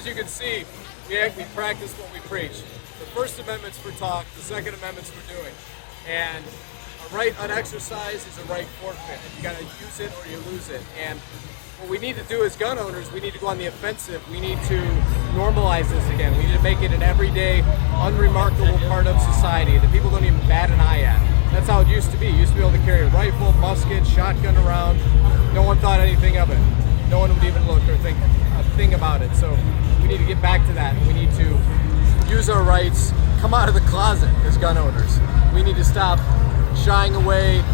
as you can see, we practice what we preach. The First Amendment's for talk, the Second Amendment's for doing. And a right unexercised is a right forfeit. You gotta use it or you lose it. And what we need to do as gun owners, we need to go on the offensive. We need to normalize this again. We need to make it an everyday, unremarkable part of society that people don't even bat an eye at. That's how it used to be. You used to be able to carry a rifle, musket, shotgun around. No one thought anything of it. No one would even look or think a thing about it. So we need to get back to that. We need to use our rights, come out of the closet as gun owners. We need to stop shying away,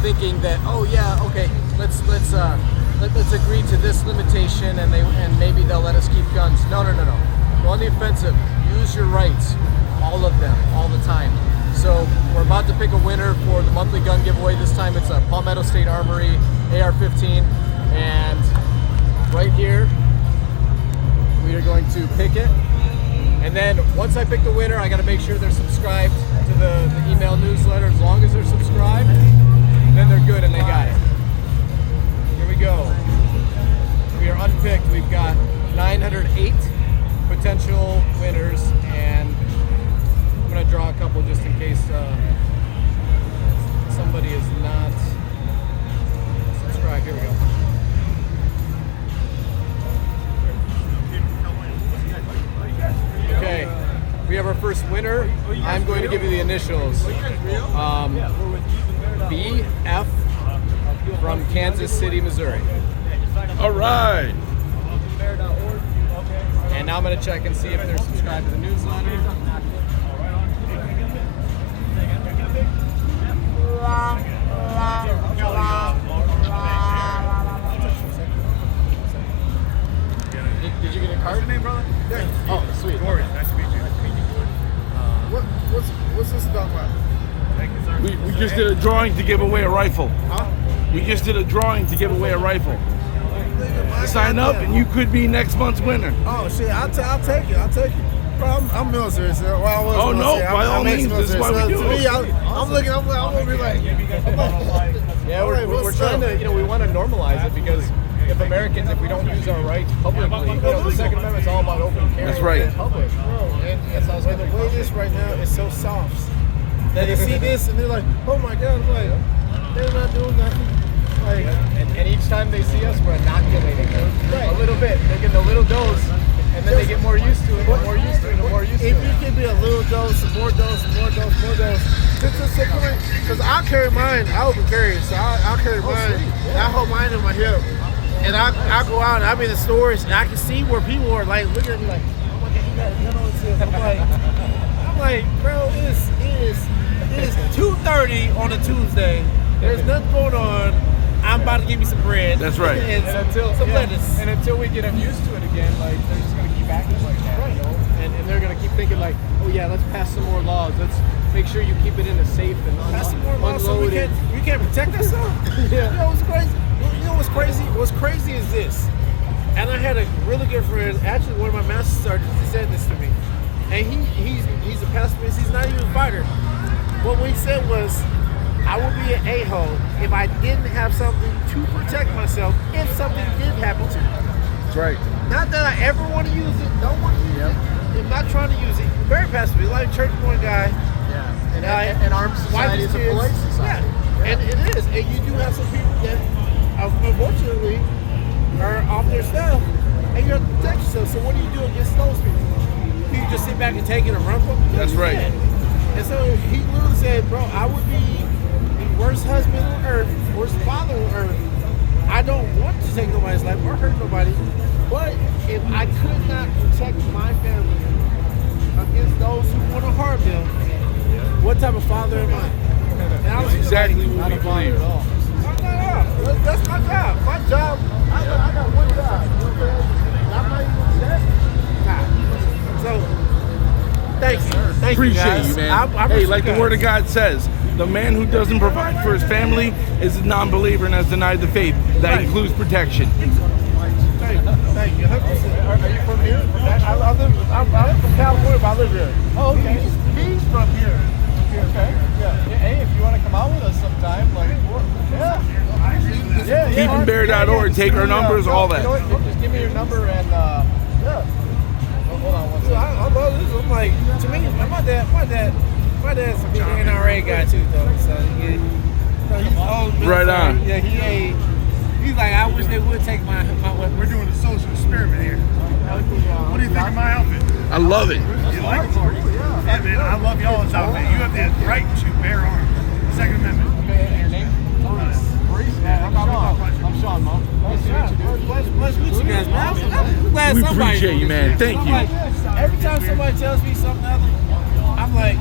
thinking that, oh yeah, okay, let's agree to this limitation and maybe they'll let us keep guns. No. Go on the offensive. Use your rights, all of them, all the time. So we're about to pick a winner for the monthly gun giveaway. This time it's a Palmetto State Armory AR-15, and right here we are going to pick it. And then once I pick the winner, I got to make sure they're subscribed to the email newsletter. As long as they're subscribed, then they're good and they got it. Here we go. We are unpicked. We've got 908 potential winners, and I'm going to draw a couple just in case somebody is not subscribed. Here we go. Okay, we have our first winner. I'm going to give you the initials. BF from Kansas City, Missouri. All right. And now I'm going to check and see if they're subscribed to the newsletter. Did you get a card? What's your name, brother? Yeah. Oh, sweet. Corey, nice to meet you. What's this about? Thank you, sir. We just did a drawing to give away a rifle. Huh? We just did a drawing to give away a rifle. Sign up and you could be next month's winner. Oh shit! I'll take it. I'll take it. Bro, I'm military, so well, I was Oh, no, military. by all I'm means, this is why we so do to it. me, I'm looking. I'm gonna be like, Yeah, we're trying to, we want to normalize it because if Americans, if we don't use our rights publicly, the Second Amendment is all about open carry. That's right. In public. And that's how it's the way this right now is so soft that they see this and they're like, oh my god, I'm like, they're not doing nothing. Like, and each time they see us, we're inoculating them a little bit. They're getting a little dose, and then they get more used to it, more used to it, more used to it. if you can be a little dose, more dose, more dose, more dose, just a point. Because I'll carry mine, I open carry, so I'll carry mine. And I hold mine in my hip, and I go out and I'm in the stores, and I can see where people are like looking at me like, oh my god, you got a gun on this. I'm like, bro, it is 2:30 on a Tuesday. There's nothing going on. I'm about to give me some bread. That's right. And some lettuce. And until we get them used to it again, like they're just gonna keep acting like that, And they're gonna keep thinking like, oh yeah, let's pass some more laws. Let's make sure you keep it in a safe and Pass some more laws so we can't protect ourselves. Yeah. You know what's crazy? You know what's crazy? What's crazy is this. And I had a really good friend, actually one of my master sergeants, he said this to me. And he's a pacifist, he's not even a fighter. But what he said was, I would be an a-hole if I didn't have something to protect myself if something did happen to me. That's right. Not that I ever want to use it, don't want to use it. I'm not trying to use it. Very pacifist, like a church-going guy. Yeah. And armed society is a polite society. Yeah. And it is. And you do have some people that, unfortunately, are off their stuff, and you have to protect yourself. So what do you do against those people? Do you just sit back and take it and run from them? That's right. And so he literally said, bro, I would be the worst husband on earth, worst father on earth. I don't want to take nobody's life or hurt nobody, but if I could not protect my family against those who want to harm them, what type of father am I? And I was Exactly Not what a we father believe. at all. That's my job. My job, I got one job. I'm not even gonna do that. Nah. So, thank you. Thank Appreciate guys. you, man. I Hey, appreciate like the guys. Word of God says, the man who doesn't provide for his family is a non-believer and has denied the faith. That Right. includes protection. Thank you. 100%. Are you from here? I live from California, but I live here. Oh, okay. He's from here. Okay. Yeah. Hey, if you want to come out with us sometime, like, Keepingbear.org, take our numbers, all that. You know what? Just give me your number and like to me, my dad's a big NRA guy too, though. So yeah, so he's old. Right on. Yeah, he's like, I wish they would take my weapons. We're doing a social experiment here. What do you think of my outfit? I love it. You like it? Yeah, man, I love y'all's outfit. You have the right to bear arms. Second Amendment. Your name? I'm Sean, Mo. Nice to meet you, dude. Let's meet you guys, man. I'm glad We somebody appreciate you, man. Thank I'm you. like, every time somebody tells me something other, I'm like,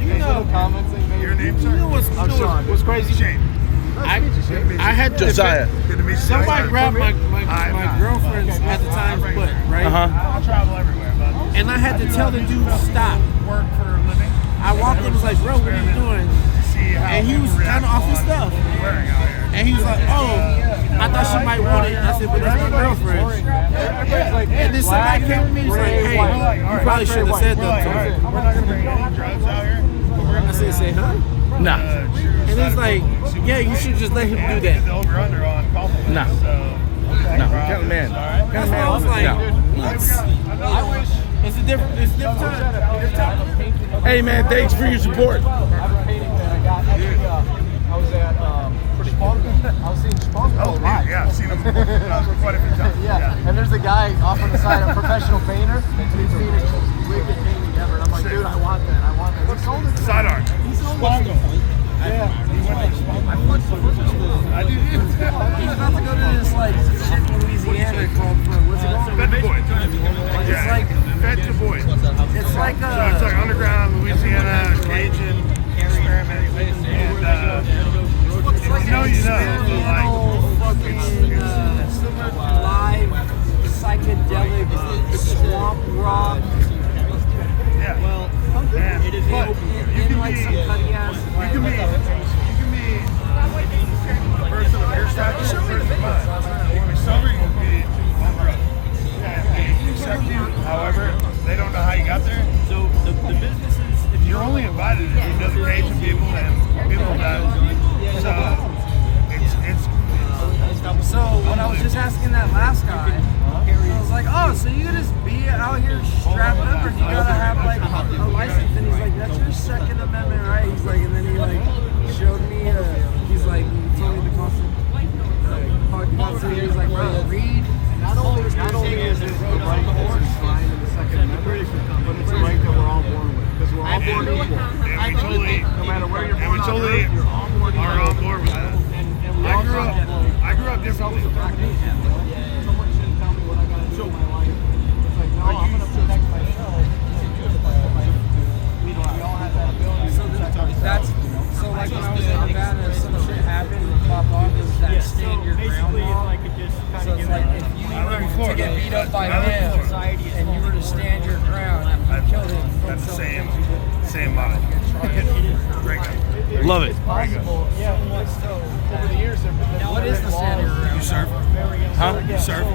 you know, Comments they made. Your name, sir? you know what's crazy? Shane. I had to Josiah. Good to meet you. Somebody grabbed my girlfriend's at the time foot, right? Uh huh. I travel everywhere, bud. And I had to tell the dude to stop. Work for a living. I walked in and was like, bro, what are you doing? See how And he was people kind of off his react stuff. to what we're wearing out here. And he was like, oh, I thought she might want it. And I said, but that's my girlfriend. And then somebody came to me and was like, hey, you probably shouldn't have said We're that like, to all right, him. we're not going to bring any drugs out here. I said, say, huh? Nah. And he's like, yeah, you should just let him do Get that. the over-under on compliments. Nah. So, No. Kind of man. That's why I was like, No. what? I wish it's a different time. Hey, man, thanks for your support. I have a painting that I got. Actually, I was at Spunk. I was seeing Spunk Oh, live. yeah, I've seen him quite a few times. Yeah, and there's a guy off on the side, a professional painter, and he's painted the wicked painting ever. And I'm like, dude, I want that. He sold it to me. Sidearm. He sold it to me. Yeah. I do. He's about to go to this like shit in Louisiana called what's it called? Fed to boys. It's like Fed to boys. it's like So it's like underground Louisiana Cajun experiment. And it's like you know, fucking live psychedelic swamp rock. yeah. Well, man, In like some cutty ass. you can be a person of your stature, a person of mine. You can be sober, you can be on drugs. And they accept you. However, they don't know how you got there. So the businesses, if You're only invited if you know the Cajun people and people that. So it's So when I was just asking that last guy, I was like, oh, so you just be out here strapped up, or do you gotta have like a license? And he's like, that's your Second Amendment, right? He's like, and then he like showed me, he's like, he told me the Constitution. He's like, bro, read. Not only is it the right that's enshrined in the Second Amendment, but it's a right that we're all born with. Because we're all born equal. and we totally, No matter where you're and born we on totally earth, you're all born equal. are on board with that. I grew up differently. Someone shouldn't tell me what I gotta do in my life. It's like, no, I'm gonna protect myself. We all have that ability to protect ourselves. So like when I was in Havana, if some shit happened and popped off, it was that stand your ground law. So it's like if you were to get beat up by him and you were to stand your ground and you killed him, That's the same model. Great guy. Love it. Possible, yeah. So over the years, there have been what is the stand your ground? You serve? Huh? You serve?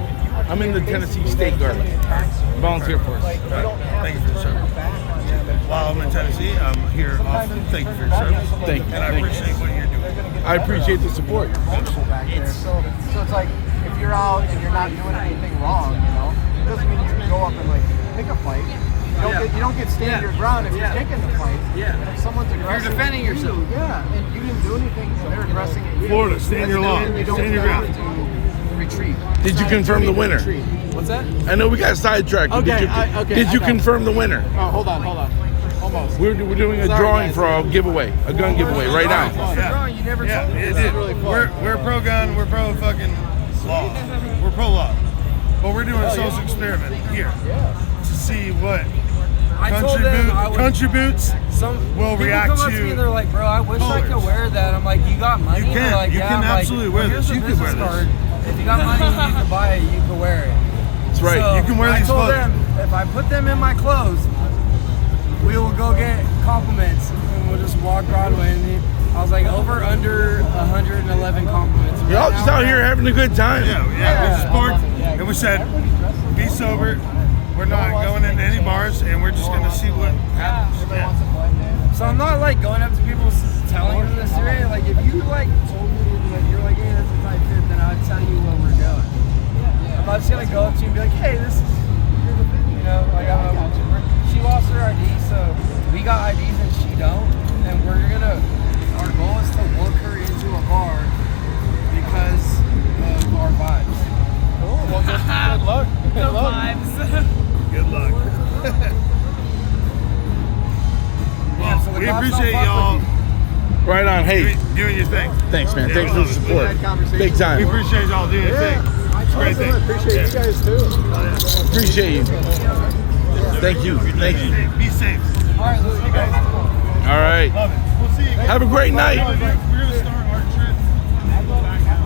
I'm in the Tennessee State Guard. Volunteer force. Thank you for your service. While I'm in Tennessee, I'm here often. Thank you for your service. Thank you. And I appreciate what you're doing. I appreciate the support. back there. So it's like if you're out and you're not doing anything wrong, it doesn't mean you can go up and like pick a fight. You don't get stand your ground if you're taking the fight. Yeah. And if someone's aggressing, defending yourself. Yeah, and you didn't do anything, and they're aggressing at you. Florida, stand your law. You don't Stand your have ground. to retreat. Did you confirm the winner? What's that? I know we got sidetracked. but Okay, Did I you got confirm the winner? Oh, hold on. Almost. We're doing a Sorry, drawing guys. for a giveaway, a gun giveaway right now. Yeah, You never yeah, told me. it This is did. really fun. We're pro gun. We're pro fucking law. We're pro law. But we're doing a social experiment here to see what I told them I would. country boots Some will people react come up to me and they're like, bro, I wish I could colors. wear that. I'm like, you got money? You can. They're like, You yeah. can I'm like, absolutely wear here's this. a You can wear business this. card. If you got money and you can buy it, you can wear it. That's right. So You can wear I these told clothes. them if I put them in my clothes, we will go get compliments and we'll just walk Broadway. And I was like, under 111 compliments. You're all just out here having a good time. Yeah, we just parked and we said, be sober. We're not going into any bars, and we're just gonna see what happens. Yeah. So I'm not like going up to people telling them this story. Like if you like told me like you're like, hey, that's a tight fit, then I'd tell you where we're going. I'm not just gonna go up to you and be like, hey, this is here's the thing. You know, like she lost her ID, so we got IDs and she don't, and our goal is to work her into a bar because of our vibes. Cool. Well, good luck. Good luck. Good luck. Yeah, so the We cops don't appreciate fuck y'all with you. Right on. Hey, doing your thing. thanks, man. Yeah, Thanks we for love the it. support. Big We time. appreciate y'all doing your thing. It's a great thing. I appreciate you guys too. Appreciate you. Thank you. Thank you. Be safe. All right, let's see you guys. All right. Love it. We'll see you guys. Have a great night. We're going to start our trip.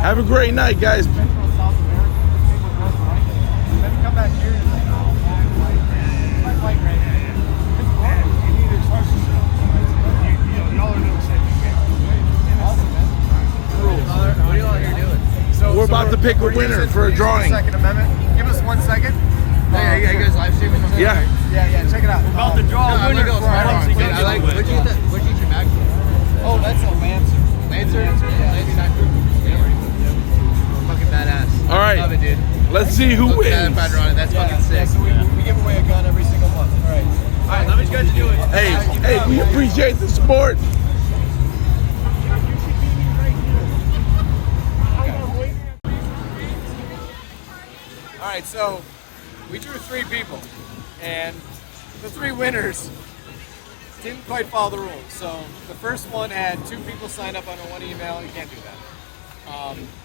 Have a great night, guys. Maybe come back here and like right here. You need to express yourself. Y'all are doing the same thing. Awesome, man. What are you all here doing? We're about to pick a winner for a drawing. Second Amendment. Give us 1 second. Hey, you guys live streaming? Yeah. Yeah, check it out. We're About to draw a winner for our What'd you get your bag for? Oh, that's a Lancer. Lancer? Yeah. Fucking badass. All right. Love it, dude. Let's see who Look at wins. that fighter on it. That's fucking Yeah, sick. so we give away a gun every single month. All right. All right, let me guys do it. Hey, we appreciate the support. All right, so we drew 3 people, and the 3 winners didn't quite follow the rules. So the first one had 2 people sign up on one email. You can't do that.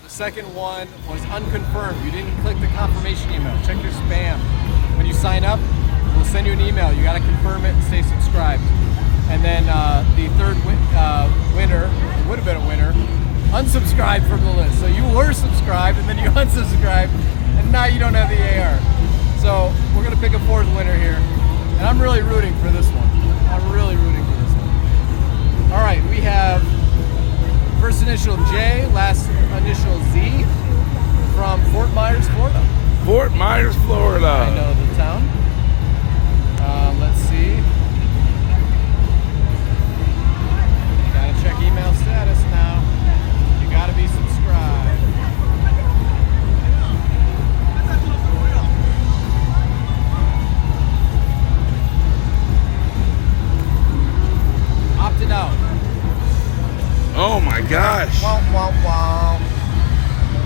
The second one was unconfirmed. You didn't click the confirmation email. Check your spam. When you sign up, we'll send you an email. You got to confirm it and stay subscribed. And then the third winner, would have been a winner, unsubscribed from the list. So you were subscribed and then you unsubscribed, and now you don't have the AR. So we're gonna pick a 4th winner here, and I'm really rooting for this one. I'm really rooting for this one. All right, we have first initial J, last initial Z from Fort Myers, Florida. Fort Myers, I Florida. know the town. Let's see. Gotta check email status now. You gotta be subscribed. Opted out. Oh my gosh. Womp, womp, womp.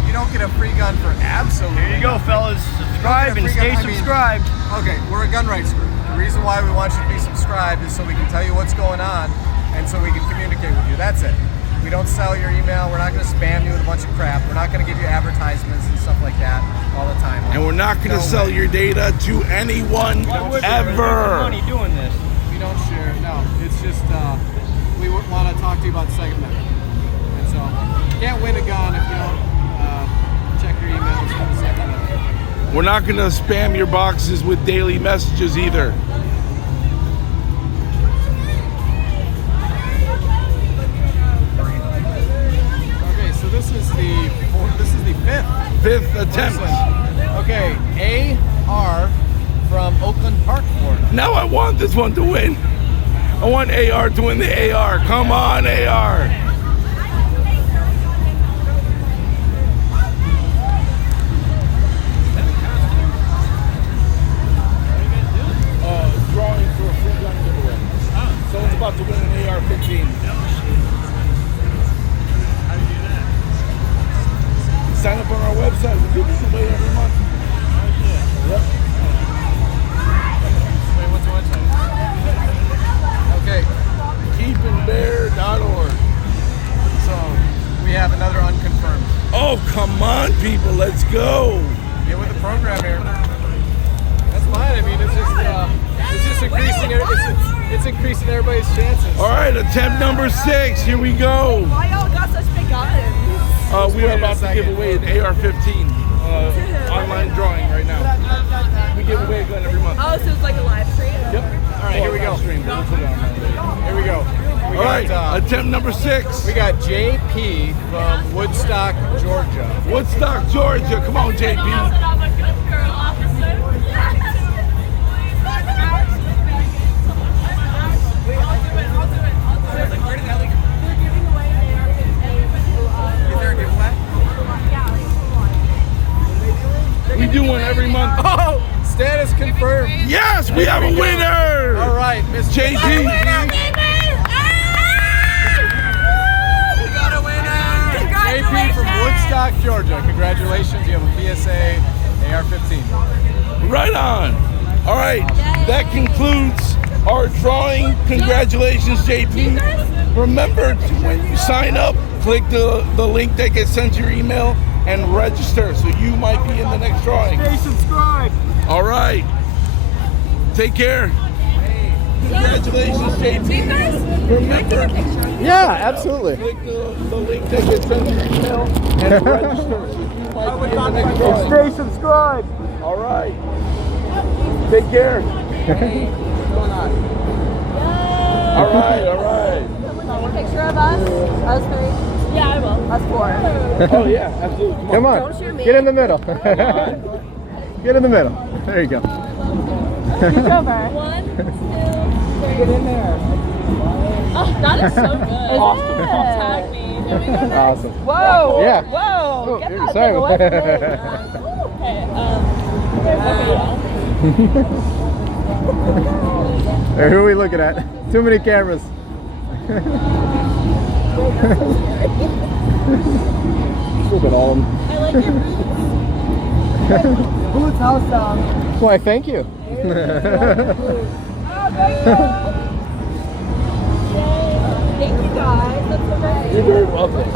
You don't get a free gun for absolutely. Here you go, fellas. Subscribe and stay subscribed. Okay, we're a gun rights group. The reason why we want you to be subscribed is so we can tell you what's going on and so we can communicate with you. That's it. We don't sell your email. We're not going to spam you with a bunch of crap. We're not going to give you advertisements and stuff like that all the time. And we're not going to No sell way. your data to anyone Why would they? They're making ever. money doing this. We don't share. No, it's just we want to talk to you about the Second Amendment. And so you can't win a gun if you don't check your emails for the Second Amendment. We're not going to spam your boxes with daily messages either. Okay, so this is the 5th. 5th attempt. Okay, AR from Oakland Park, Florida. Now I want this one to win. I want AR to win the AR. Come on, AR. Drawing for a free gun giveaway. Someone's about to win an AR-15. Sign up on our website. We give this away every month. Yep. Wait, what's the website? Okay, keepingbear.org. so we have another unconfirmed. Oh, come on, people. Let's go. Get with the program here. That's fine. I mean, it's just increasing. It's increasing everybody's chances. All right, attempt number 6. Here we go. Why y'all got such big guns? We are about to give away an AR-15 online drawing right now. We give away a gun every month. Oh, so it's like a live stream? Yep. All right, here we go. Stream. We'll put it on there. Here we go. We All right, got, attempt number 6. we got JP from Woodstock, Georgia. Woodstock, Georgia. Come on, JP. I'm a good girl officer. They're giving away an AR-15. Is there a giveaway? Yeah, like, We do one every month. Oh, Status confirmed. Yes, we have a winner. All right, Miss JP. We got a winner! JP from Woodstock, Georgia. Congratulations, you have a PSA AR-15. Right on. All right, that concludes our drawing. Congratulations, JP. Remember, when you sign up, click the link that gets sent to your email and register, so you might be in the next drawing. Stay subscribed. All right. Take care. Congratulations, JP. Remember, Yeah, absolutely. click the link that gets sent to your email and register, so you might be in the next drawing. Stay subscribed. All right. Take care. All right, all right. Someone take a picture of us? Us three? Yeah, I will. Us four. Oh yeah, absolutely. Come on. Don't shoot me. Get in the middle. Get in the middle. There you go. Reach over. 1, 2, 3. Get in there. Oh, that is so good. Awesome. Tag me. Here we go next. Awesome. Whoa. Yeah. Whoa. Oh, Get you're that sorry. thing away from me. Okay, Who are we looking at? Too many cameras. Look at all of them. I like your boots. Boots house song. Why, thank you. Oh, thank you. Thank you guys. That's so nice. You're very welcome.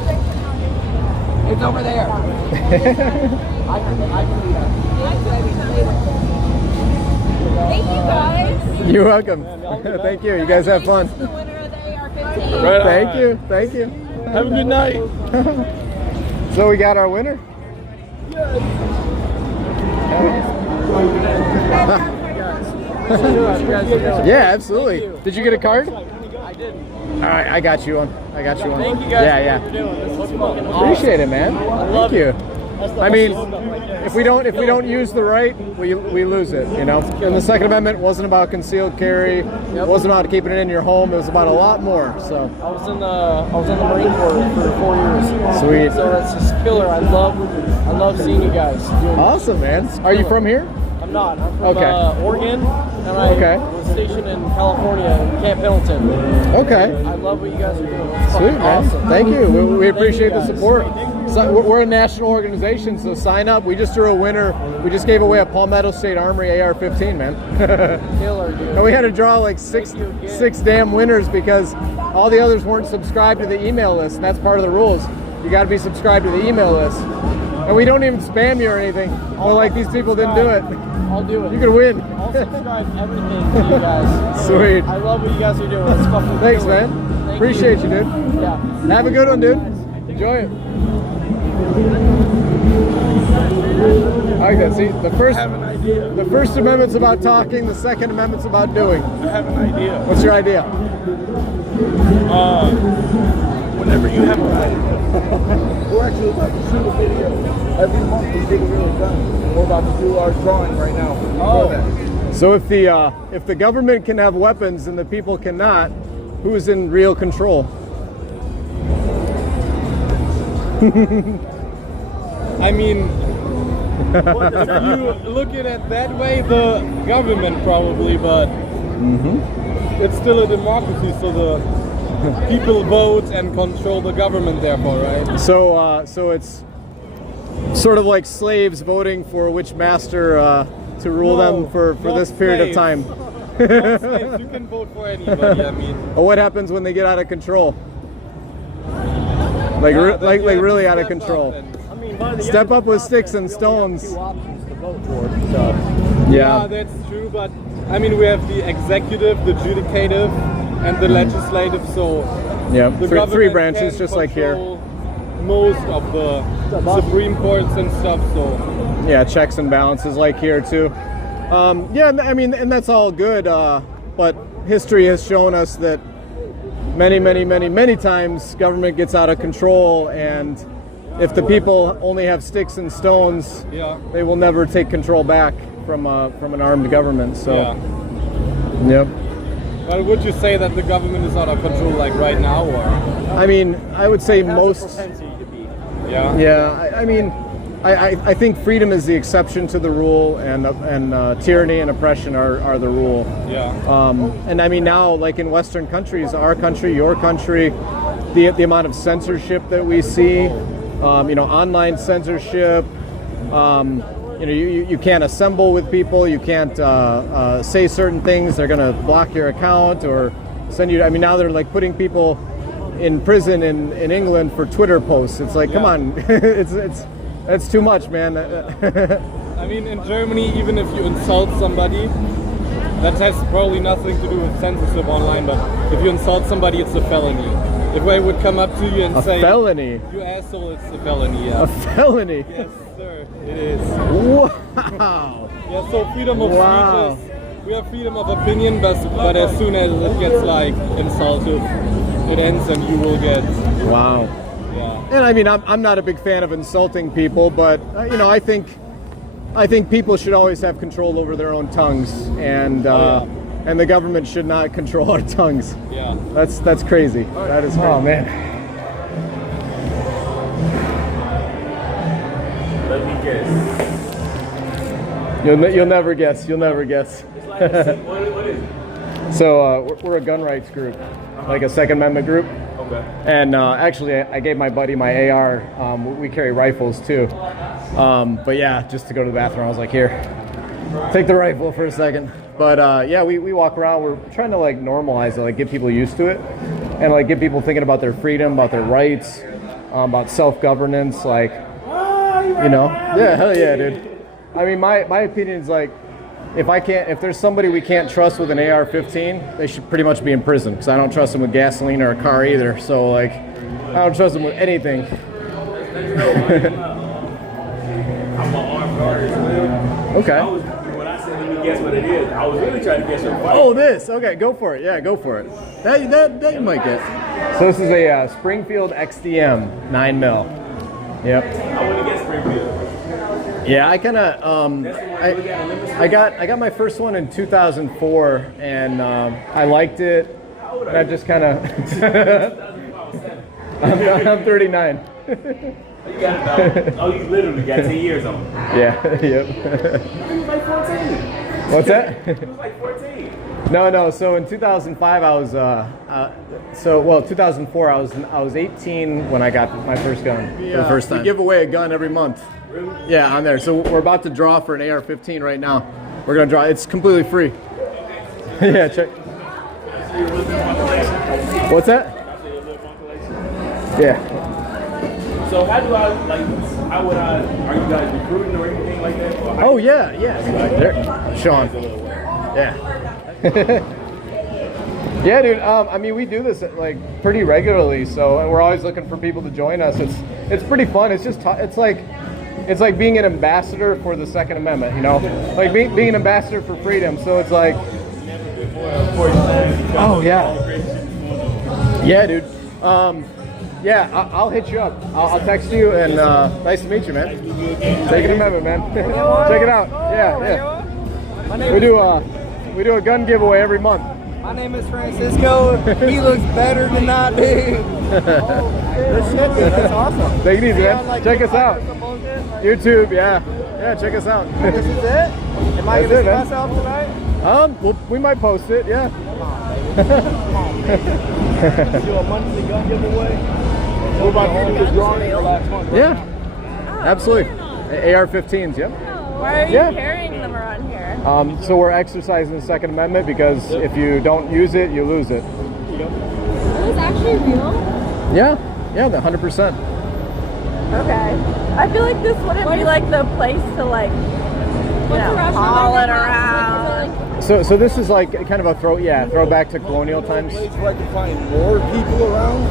It's over there. I can read it. Thank you guys. You're welcome. Thank you. You guys have fun. The winner of the AR-15. Right on. Thank you. Thank you. Have a good night. So we got our winner? Yeah, absolutely. Did you get a card? I didn't. All right, I got you one. I got you one. Thank you guys Yeah, for yeah. doing this. This is fucking awesome. Appreciate it, man. Thank you. I mean, if we don't use the right, we lose it, you know. And the Second Amendment wasn't about concealed carry. It wasn't about keeping it in your home. It was about a lot more. So I was in the Marine Corps for 4 years. Sweet. So it's just killer. I love seeing you guys. awesome, man. Are you from here? I'm not. I'm from Okay. Oregon, and I Okay. was stationed in California, in Camp Pendleton. Okay. I love what you guys are doing. It's Sweet, fucking man. awesome. Thank you. We appreciate the guys. support. So we're a national organization, so sign up. We just drew a winner. We just gave away a Palmetto State Armory AR-15, man. Killer, dude. And we had to draw like six damn winners because all the others weren't subscribed to the email list, and that's part of the rules. You got to be subscribed to the email list. And we don't even spam you or anything. Well, like these people didn't do it. I'll do it. You could win. I'll subscribe everything to you guys. Sweet. I love what you guys are doing. It's fucking Thanks, killer. man. Thank Appreciate you, dude. Yeah. Have a good one, dude. Enjoy it. I like that. See, I have an idea. the First Amendment's about talking. The Second Amendment's about doing. I have an idea. What's your idea? Whenever you have a idea, we're actually about to shoot a video. Every month we get a video done. We're about to do our drawing right now. For that. So if the government can have weapons and the people cannot, who's in real control? I mean, if you look at it that way, the government probably, but it's still a democracy, so the people vote and control the government, therefore, right? So it's sort of like slaves voting for which master to rule them for not this period of time. Not slaves. You can vote for anybody. I mean, Well, what happens when they get out of control? Like yeah, then you have to really out of step up control. and- Step up with sticks and stones. Options to vote for. So. Yeah, that's true, but I mean, we have the executive, the judicative, and the legislative, so Yeah, the three government branches, can just like here. control most of the Supreme Courts and stuff, so Yeah, checks and balances like here too. Yeah, I mean, and that's all good, but history has shown us that many times government gets out of control, and if the people only have sticks and stones, yeah. they will never take control back from an armed government. So, Yeah. yep. But would you say that the government is out of control, like right now, or? I mean, I would say most. Yeah. Yeah, I mean, I think freedom is the exception to the rule, and tyranny and oppression are the rule. Yeah. And I mean now, like in Western countries, our country, your country, the amount of censorship that we see, online censorship. You can't assemble with people. You can't say certain things. They're gonna block your account or send you. I mean now they're like putting people in prison in England for Twitter posts. It's like, come on, it's too much, man. I mean, in Germany, even if you insult somebody, that has probably nothing to do with censorship online, but if you insult somebody, it's a felony. If I would come up to you and say, felony? You asshole, it's a felony, yeah. A felony? Yes, sir, it is. Wow. Yeah, so freedom of speech is, we have freedom of opinion, but as soon as it gets like insulted, it ends and you will get... Wow. Yeah. And I mean, I'm not a big fan of insulting people, but I think people should always have control over their own tongues, and and the government should not control our tongues. Yeah. That's crazy. That is crazy. Oh man. Let me guess. You'll never guess. You'll never guess. What is it? So we're a gun rights group, like a Second Amendment group. Okay. And actually, I gave my buddy my AR. We carry rifles too. But yeah, just to go to the bathroom, I was like, here, take the rifle for a second. But yeah, we walk around. We're trying to like normalize it, like get people used to it, and like get people thinking about their freedom, about their rights, about self-governance. Like, yeah, hell yeah, dude. I mean, my opinion is like, if there's somebody we can't trust with an AR-15, they should pretty much be in prison, because I don't trust them with gasoline or a car either. So like, I don't trust them with anything. I'm an armed guard as well. Okay. When I said let me guess what it is, I was really trying to guess your fight. Oh, this. Okay, go for it. Yeah, go for it. That you might get. So this is a Springfield XDM 9mm. Yep. I would have guessed Springfield. Yeah, I kind of I got my first one in 2004, and I liked it. And I just kind of I'm 39. You got about, you literally got 10 years on. Yeah, yep. You was like 14. What's that? You was like 14. No. So in 2005, I was 2004, I was 18 when I got my first gun for the first time. We give away a gun every month. Really? Yeah, on there. So we're about to draw for an AR-15 right now. We're gonna draw. It's completely free. Yeah, check. What's that? Yeah. So how would I, are you guys recruiting or anything like that? Oh yeah. There, Sean. Yeah. Yeah, dude. I mean, we do this like pretty regularly, and we're always looking for people to join us. It's pretty fun. It's just it's like being an ambassador for the Second Amendment, like being an ambassador for freedom. So it's like, oh yeah, dude. Yeah, I'll hit you up. I'll text you, and nice to meet you, man. Second Amendment, man. Check it out. Yeah. We do a gun giveaway every month. My name is Francisco. He looks better than I do. Good shit, dude. That's awesome. Take it easy, man. Check us out. YouTube, yeah. Check us out. This is it? Am I gonna see myself tonight? Well, we might post it, yeah. Come on, baby. Do a monthly gun giveaway. We're about to do this drawing for last month. Right? Yeah, absolutely. AR-15s, yep. Why are you carrying them around here? So we're exercising the Second Amendment, because if you don't use it, you lose it. Is this actually real? Yeah, 100%. Okay. I feel like this wouldn't be like the place to like, haul it around. So this is like kind of a throwback to colonial times. Place where I can find more people around.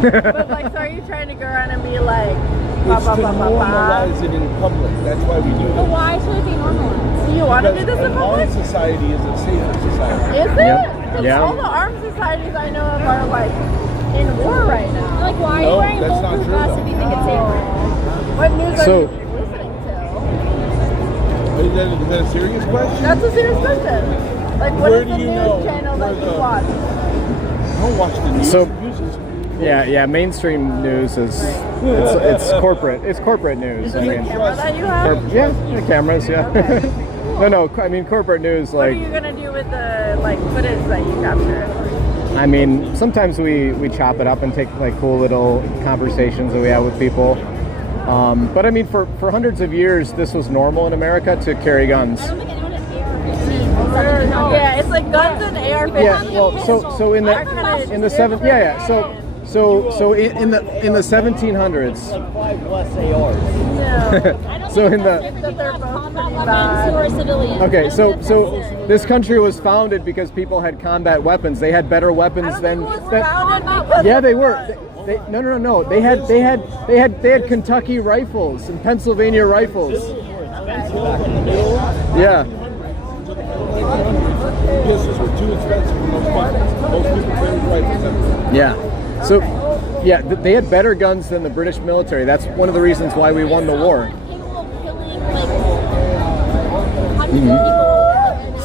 But like, so are you trying to go around and be like, It's to normalize it in public. That's why we do it. But why should it be normalized? Do you want to do this in public? Armed society is a safer society. Is it? Because all the armed societies I know of are like in war right now. Like, why are you wearing bulletproof vests if you think it's safer? What news are you listening to? Is that a serious question? That's a serious question. Like, what is the news channel that you watch? I don't watch the news. So, yeah, mainstream news is It's corporate. It's corporate news. I mean, Camera that you have? yeah, cameras. Yeah. No. I mean, corporate news. What Like, are you gonna do with the footage that you captured? I mean, sometimes we chop it up and take like cool little conversations that we have with people. But I mean, for hundreds of years, this was normal in America to carry guns. Yeah, it's like guns and AR-15. Yeah, well, so in the seven, so in the 1700s. Like 5 less ARs. So in the They're both pretty bad. okay, so this country was founded because people had combat weapons. They had better weapons than. Yeah, they were. No. They had Kentucky rifles and Pennsylvania rifles. Yeah. Pistols were too expensive for most people. Most people carried rifles. Yeah. So, yeah, they had better guns than the British military. That's one of the reasons why we won the war.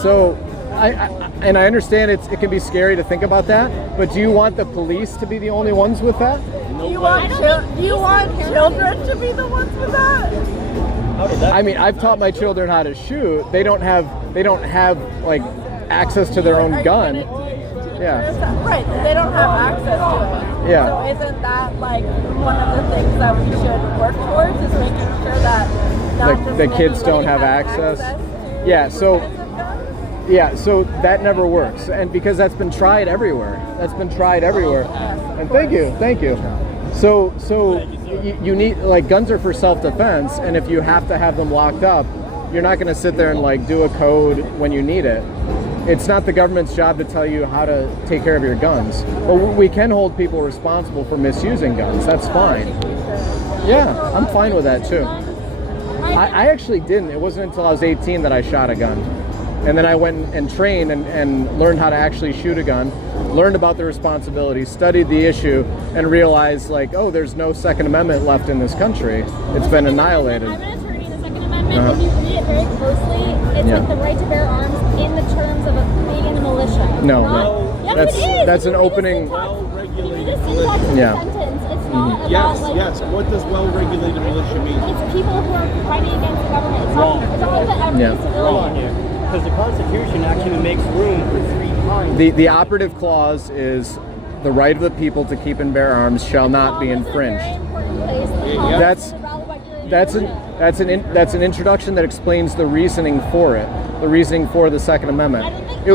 So, I understand it can be scary to think about that, but do you want the police to be the only ones with that? Do you want children to be the ones with that? I mean, I've taught my children how to shoot. They don't have like access to their own gun. Yeah. Right. They don't have access to it. Yeah. So isn't that like one of the things that we should work towards? Is making sure that not just the kids don't anybody have has access. to Yeah. So that never works, and because that's been tried everywhere. And thank you. So you need, like, guns are for self-defense, and if you have to have them locked up, you're not going to sit there and like do a code when you need it. It's not the government's job to tell you how to take care of your guns. But we can hold people responsible for misusing guns. That's fine. Yeah, I'm fine with that too. I actually didn't. It wasn't until I was 18 that I shot a gun. And then I went and trained and learned how to actually shoot a gun, learned about the responsibilities, studied the issue, and realized, like, oh, there's no Second Amendment left in this country. It's been annihilated. I'm an attorney. The Second Amendment, if you read it very closely, it's like the right to bear arms in the terms of being in the militia. No. Yes, it is. That's an opening. Well-regulated Yeah. Sentence. It's not Yes, about, like, yes. What does well-regulated militia mean? It's people who are fighting against the government. It's not about every civilian. Because the Constitution actually makes room for 3 kinds. The operative clause is the right of the people to keep and bear arms shall not be infringed. That's an introduction that explains the reasoning for it, the reasoning for the Second Amendment. It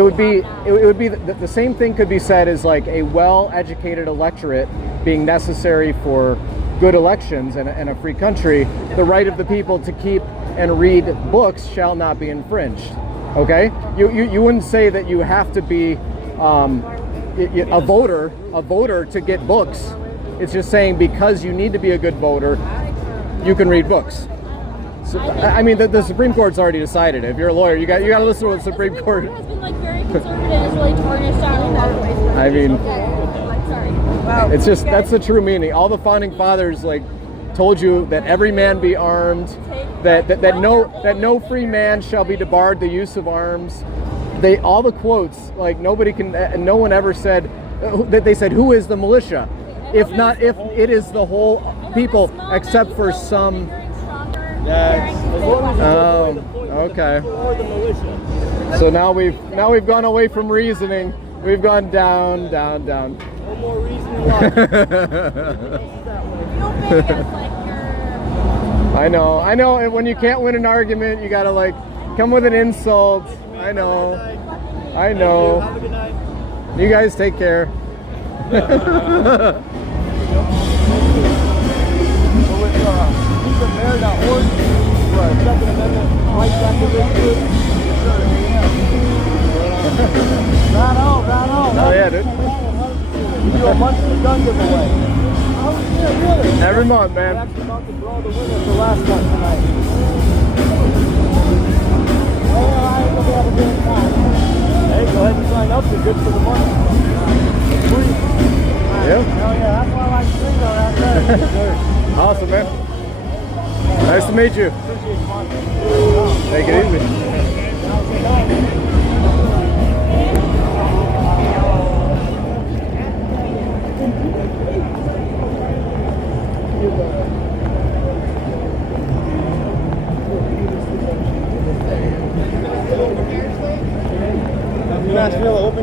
would be the same thing could be said as like a well-educated electorate being necessary for good elections and a free country. The right of the people to keep and read books shall not be infringed. Okay, you wouldn't say that you have to be a voter to get books. It's just saying because you need to be a good voter, you can read books. So, I mean, the Supreme Court's already decided it. If you're a lawyer, you got to listen to what the Supreme Court. It has been like very conservative. It's really tarnished down in that way. I mean, sorry. it's just that's the true meaning. All the founding fathers like told you that every man be armed, that no free man shall be debarred the use of arms. All the quotes, like nobody can, no one ever said that. They said, who is the militia? If it is the whole people except for some. Okay. So now we've gone away from reasoning. We've gone down. No more reasoning why. I know. And when you can't win an argument, you gotta like come with an insult. I know. Have a good night. You guys take care. Second Amendment rights activists. Oh yeah, dude. We do a monthly gun giveaway. Yeah, really? Every month, man. We're actually about to draw the winner for last month tonight. Hey, go ahead and sign up. You're good for the month. Yeah. Hell yeah, that's why I like to drink on that. Awesome, man. Nice to meet you. Take it easy.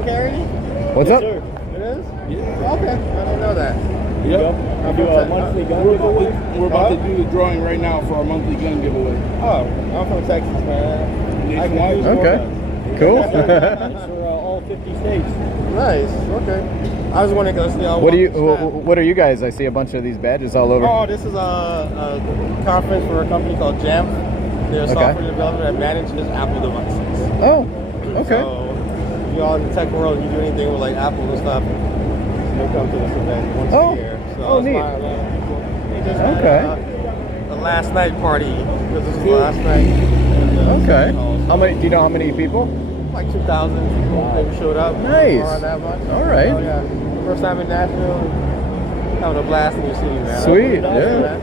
carry? What's up? Sir. It is? Yeah. Okay, I didn't know that. Yep. We do a monthly gun giveaway. We're about to do the drawing right now for our monthly gun giveaway. Oh, I'm from Texas, man. I can use more Okay. guns. Cool. It's for all 50 states. Nice. Okay. I was wondering because What are you guys? I see a bunch of these badges all over. Oh, this is a conference for a company called Jamf. They're a software developer that manages Apple devices. Oh, okay. So if you're all in the tech world, you do anything with like Apple and stuff, you'll come to this event once a year. So neat. Okay. The last night party. This is the last night. Okay. How many? Do you know how many people? Like 2,000 people maybe showed up. Nice. Around that much. All right. So, yeah. First time in Nashville. Having a blast in your city, man. Sweet. Yeah.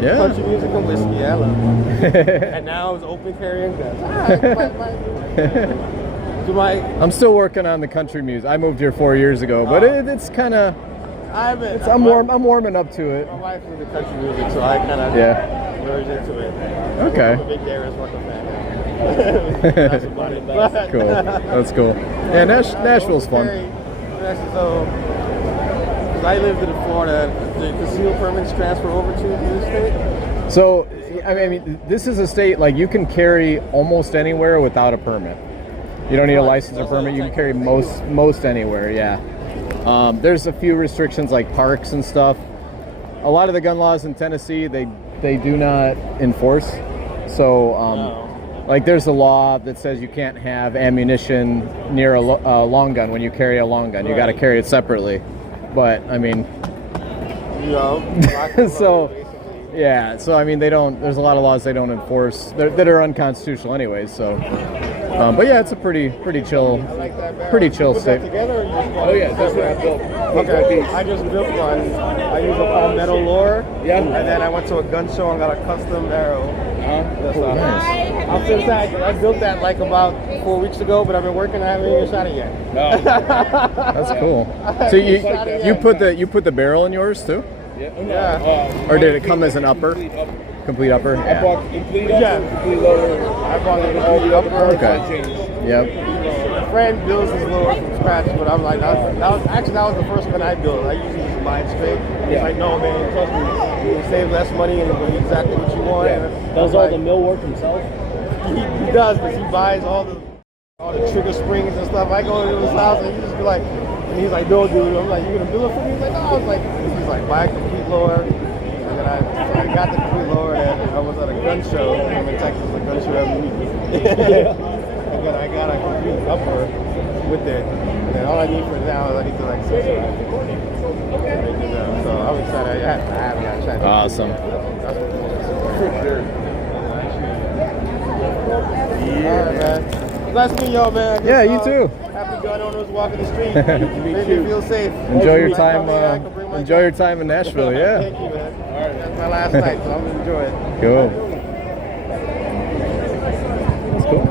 Yeah. Country music and whiskey. I love it. And now it's open carrying guns. I'm still working on the country music. I moved here 4 years ago, but it's kind of. I'm warming up to it. My wife is into country music, so I kind of merged into it. Okay. I'm a big Darius Rucker fan. That's about it. Cool. That's cool. Yeah, Nashville's fun. So, because I lived in Florida, the concealed permits transfer over to the state. So, I mean, this is a state like you can carry almost anywhere without a permit. You don't need a license or permit. You can carry most anywhere. Yeah. There's a few restrictions like parks and stuff. A lot of the gun laws in Tennessee they do not enforce. So like there's a law that says you can't have ammunition near a long gun when you carry a long gun. You got to carry it separately. But I mean, so yeah. So I mean, there's a lot of laws they don't enforce that are unconstitutional anyways. So. But yeah, it's a pretty chill state. Oh yeah, that's what I built. Okay, I just built one. I use a palmetto lure. Yeah. And then I went to a gun show and got a custom arrow. Nice. I'm still sad. I built that like about 4 weeks ago, but I've been working. I haven't even shot it yet. No. That's cool. So you put the barrel in yours too? Yeah. Or did it come as an upper? Complete upper? I bought complete upper, complete lower. I bought the complete upper. Okay. Yep. A friend builds his lure from scratch, but I'm like, that was the first one I built. I usually just buy it straight. He's like, no man, trust me, you can save less money and get exactly what you want. Yeah. Does all the mill work himself? He does, because he buys all the trigger springs and stuff. I go into his house and he just be like, and he's like, no dude. I'm like, you gonna build it for me? He's like, no. I was like, he's like, buy a complete lure. And then I got the complete lure and I was at a gun show. I'm in Texas, a gun show every week. And then I got a complete upper with it. And all I need for now is I need to like accessorize it. So I'm excited. I haven't got a chance. Awesome. For sure. Yeah. All right, man. Nice to meet y'all, man. Yeah, you too. Happy gun owners walking the street. Make me feel safe. Enjoy your time. Enjoy your time in Nashville. Yeah. Thank you, man. All right, that's my last night, so I'm gonna enjoy it. Cool. That's cool.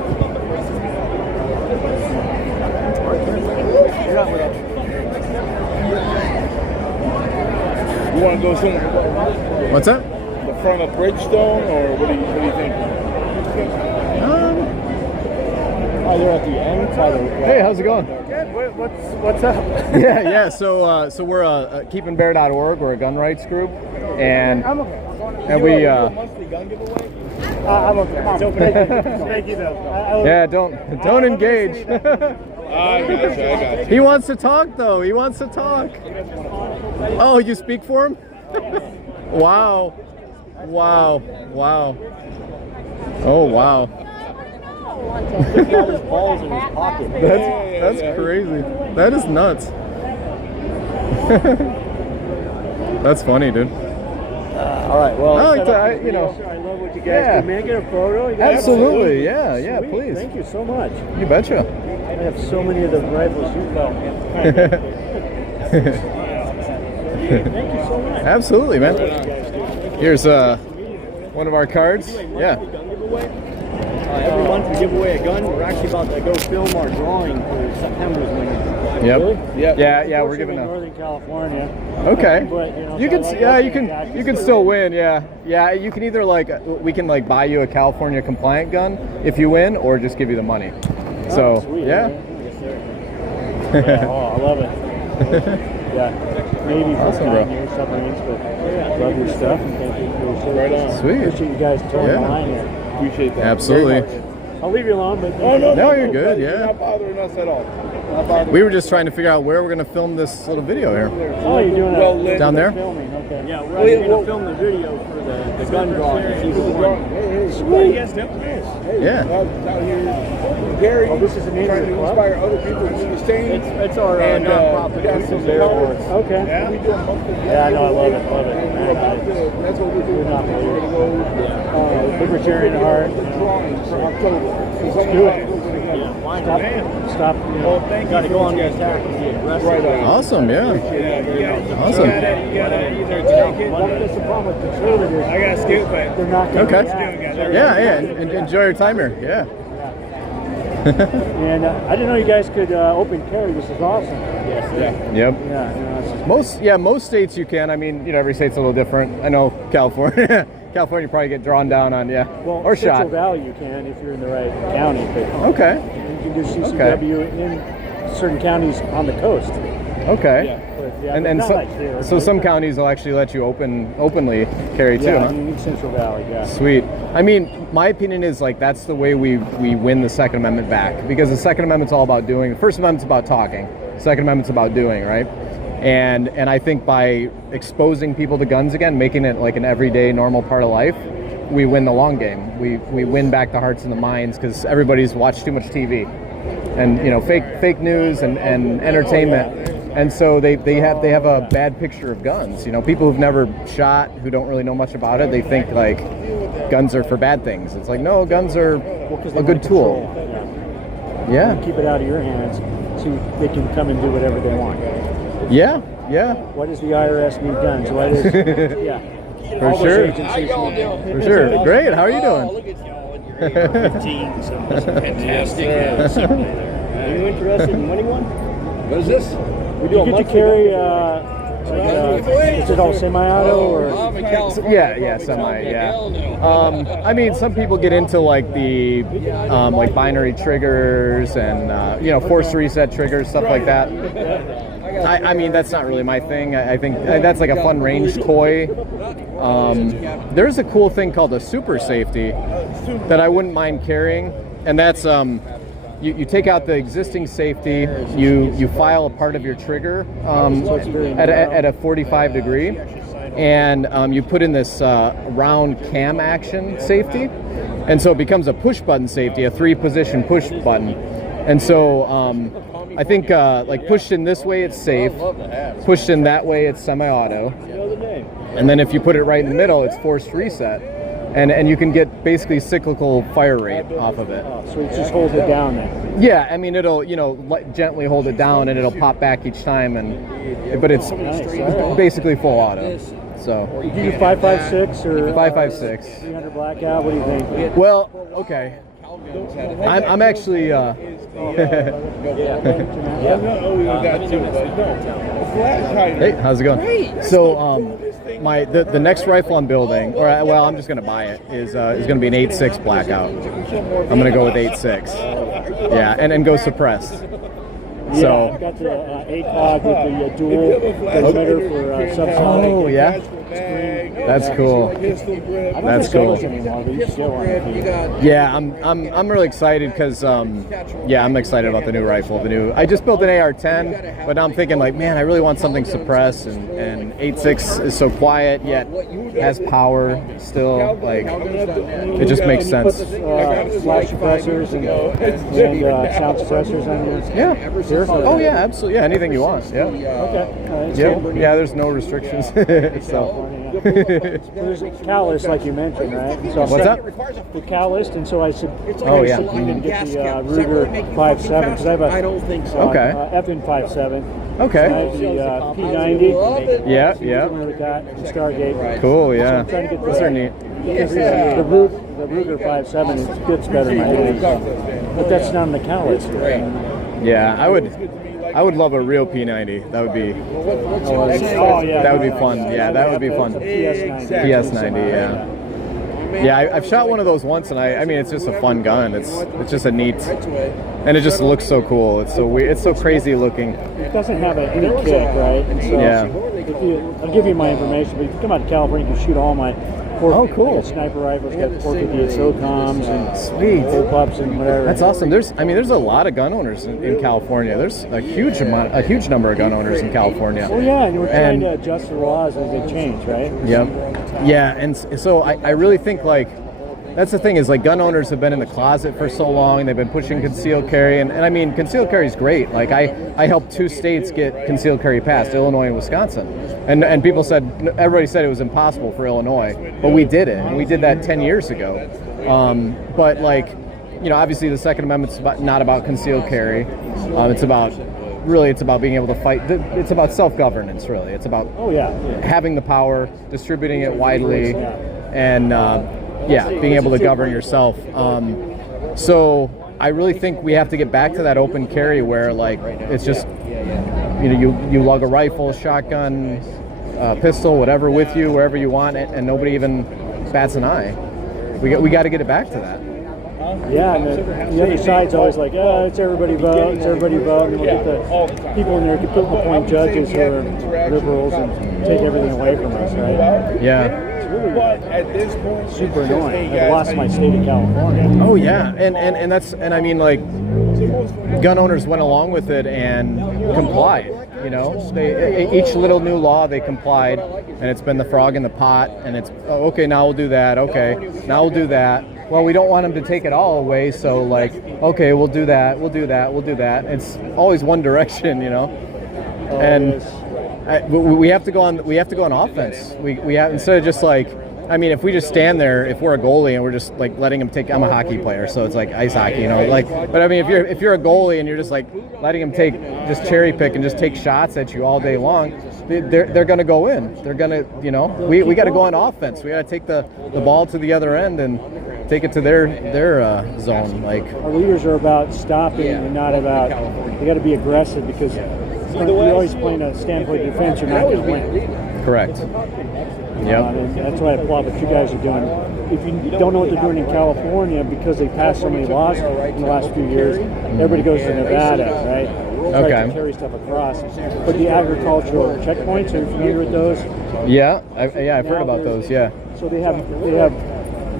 You want to go somewhere? What's that? The front of Bridgestone, or what do you think? They're at the end. Hey, how's it going? Good. What's up? Yeah. So we're keepingbear.org. We're a gun rights group, and we. Monthly gun giveaway. I'm okay. It's open. Thank you, though. Yeah, don't engage. I got you. He wants to talk though. He wants to talk. Oh, you speak for him? Wow. Oh wow. He's got his balls in his pocket. That's crazy. That is nuts. That's funny, dude. All right. Well, I love what you guys do. May I get a photo? Absolutely. Yeah, Sweet. please. Thank you so much. You betcha. I have so many of the rifles you found. Thank you so much. Absolutely, man. Here's one of our cards. Yeah. Every month we give away a gun. We're actually about to go film our drawing for September's winner. Yep. Really? Yeah. We're giving in Northern California. Okay. But, you can still win. Yeah. You can either we can buy you a California compliant gun if you win, or just give you the money. So sweet. yeah. Yes, sir. Yeah, oh, I love it. Yeah, maybe for Awesome, bro. your submarines, but love your stuff and thank you for your service. Right on. Sweet. Appreciate you guys towing the line here. Appreciate that. Absolutely. I'll leave you alone, but No, you're good, You're yeah. not bothering us at all. Not bothering We were just trying to figure out where we're going to film this little video here. oh, you're doing well a lit. Down there? filming. Okay. Yeah, we're actually going to film the video for the gun drawing. Hey, yes, Yeah. out here, Gary. Oh, this is an trying to club? inspire other people to do the same. It's our And nonprofit. we got some Bear cards. Awards. Okay. Yeah, we do a monthly. Yeah, I know, I love it, love it. That's what we're doing. We're not We're gonna go. Libertarian at heart. Drawings for October. Let's do it. Stop. You know, got to go on the attack and be aggressive. Right on. Awesome, yeah. Awesome. You gotta either take it. That's the problem with conservatives. I gotta skip it. They're not going to Okay. Yeah, enjoy your time here. Yeah. And I didn't know you guys could open carry. This is awesome. Yeah. Yep. Yeah. No, it's just, Most states you can. I mean, every state's a little different. I know California. California you probably get drawn down on, well, or Central shot. Valley you can if you're in the right county. But Okay. you can do CCW in certain counties on the coast. Okay. Yeah, And but not so, like here. so some counties will actually let you openly carry too. Yeah, Huh? I mean, in Central Valley, yeah. Sweet. I mean, my opinion is like that's the way we win the Second Amendment back, because the Second Amendment's all about doing. The First Amendment's about talking. The Second Amendment's about doing, right? And I think by exposing people to guns again, making it like an everyday normal part of life, we win the long game. We win back the hearts and the minds, because everybody's watched too much TV and fake news and entertainment. And so they have a bad picture of guns. People who've never shot, who don't really know much about it, they think like guns are for bad things. It's like, no, guns are a good tool. Yeah. Keep it out of your hands so they can come and do whatever they want. Yeah. Why does the IRS need guns? Why does For all sure. those agencies need For sure. Great. How are you doing? Look at y'all and your AR-15. Fantastic. Are you interested in winning one? What is this? We do you get to carry, is it all semi-auto or? Yeah, semi, yeah. I mean, some people get into like the like binary triggers and force reset triggers, stuff like that. I mean, that's not really my thing. I think that's like a fun range toy. There's a cool thing called a super safety that I wouldn't mind carrying, and that's you take out the existing safety, you file a part of your trigger at a 45 degree, and you put in this round cam action safety, and so it becomes a push button safety, a 3-position push button. And so I think like pushed in this way it's safe, pushed in that way it's semi-auto, and then if you put it right in the middle it's forced reset. And you can get basically cyclical fire rate off of it. So it just holds it down then? Yeah, I mean it'll gently hold it down and it'll pop back each time, but it's basically full auto. So you do 5.56 or 5.56. 300 blackout. What do you think? Well, okay. I'm actually. Hey, how's it going? So the next rifle I'm building, I'm just gonna buy it, is gonna be an 8.6 blackout. I'm gonna go with 8.6. Yeah, and go suppressed. Yeah, So I got the 8-cog with the dual emitter for subsonic. Oh yeah, that's cool. That's cool. Yeah, I'm really excited because I'm excited about the new rifle. I just built an AR-10, but now I'm thinking like, man, I really want something suppressed, and 8.6 is so quiet yet has power still. Like it just makes sense. Flash suppressors and sound suppressors on your. Yeah. Oh yeah, absolutely. Yeah, anything you want. Yeah. Okay. Yep. Yeah, there's no restrictions. So. There's a callus, like you mentioned, right? So what's that? The callus, and so I said, oh yeah, you can get the Ruger 5.7 because I have a FN 5.7. Okay. I have the P90. Yeah. With that from Stargate. Cool. Yeah. So I'm trying to get those are neat. The Ruger 5.7 fits better in my hands, but that's not on the callus. Yeah, I would love a real P90. That would be. That would be fun. Yeah, that would be fun. PS90. PS90. Yeah. Yeah, I've shot one of those once, and I mean, it's just a fun gun. It's just a neat, and it just looks so cool. It's so weird. It's so crazy looking. It doesn't have any kick, right? And so I'll give you my information, but if you come out to California, you can shoot all my cool. Sniper rifles, got 458 SOCOMs and sweet bullpups and whatever. That's awesome. There's a lot of gun owners in California. There's a huge number of gun owners in California. Oh yeah, and we're trying to adjust the laws as they change, right? Yep. Yeah, and so I really think like that's the thing is like gun owners have been in the closet for so long. They've been pushing concealed carry, and I mean concealed carry is great. Like I helped 2 states get concealed carry passed, Illinois and Wisconsin, and people said everybody said it was impossible for Illinois, but we did it, and we did that 10 years ago. But like obviously the Second Amendment's not about concealed carry. It's about being able to fight. It's about self-governance, really. It's about having the power, distributing it widely, and being able to govern yourself. So I really think we have to get back to that open carry where like it's just you lug a rifle, shotgun, pistol, whatever with you wherever you want it, and nobody even bats an eye. We got to get it back to that. Yeah, and the other side's always like, it's everybody vote, and then we'll get the people in there, appoint judges who are liberals and take everything away from us, right? Yeah. But at this point, super annoying. I lost my state of California. Oh yeah, and I mean like gun owners went along with it and complied. Each little new law they complied, and it's been the frog in the pot. And it's okay, now we'll do that. Okay, now we'll do that. Well, we don't want them to take it all away, so like, okay, we'll do that. We'll do that. We'll do that. It's always one direction, and. We have to go on. We have to go on offense. We have, instead of just like, I mean, if we just stand there, if we're a goalie and we're just like letting them take. I'm a hockey player, so it's like ice hockey, But I mean, if you're a goalie and you're just like letting them just cherry pick and just take shots at you all day long, they're going to go in. They're going to, we got to go on offense. We got to take the ball to the other end and take it to their zone. Like our leaders are about stopping and not about. They got to be aggressive because. You're always playing a standpoint defense, you're not going to win. Correct. Yep. That's why I applaud what you guys are doing. If you don't know what they're doing in California, because they passed so many laws in the last few years, everybody goes to Nevada, right? Okay. To carry stuff across. But the agricultural checkpoints, are you familiar with those? Yeah, I've heard about those. Yeah. So they have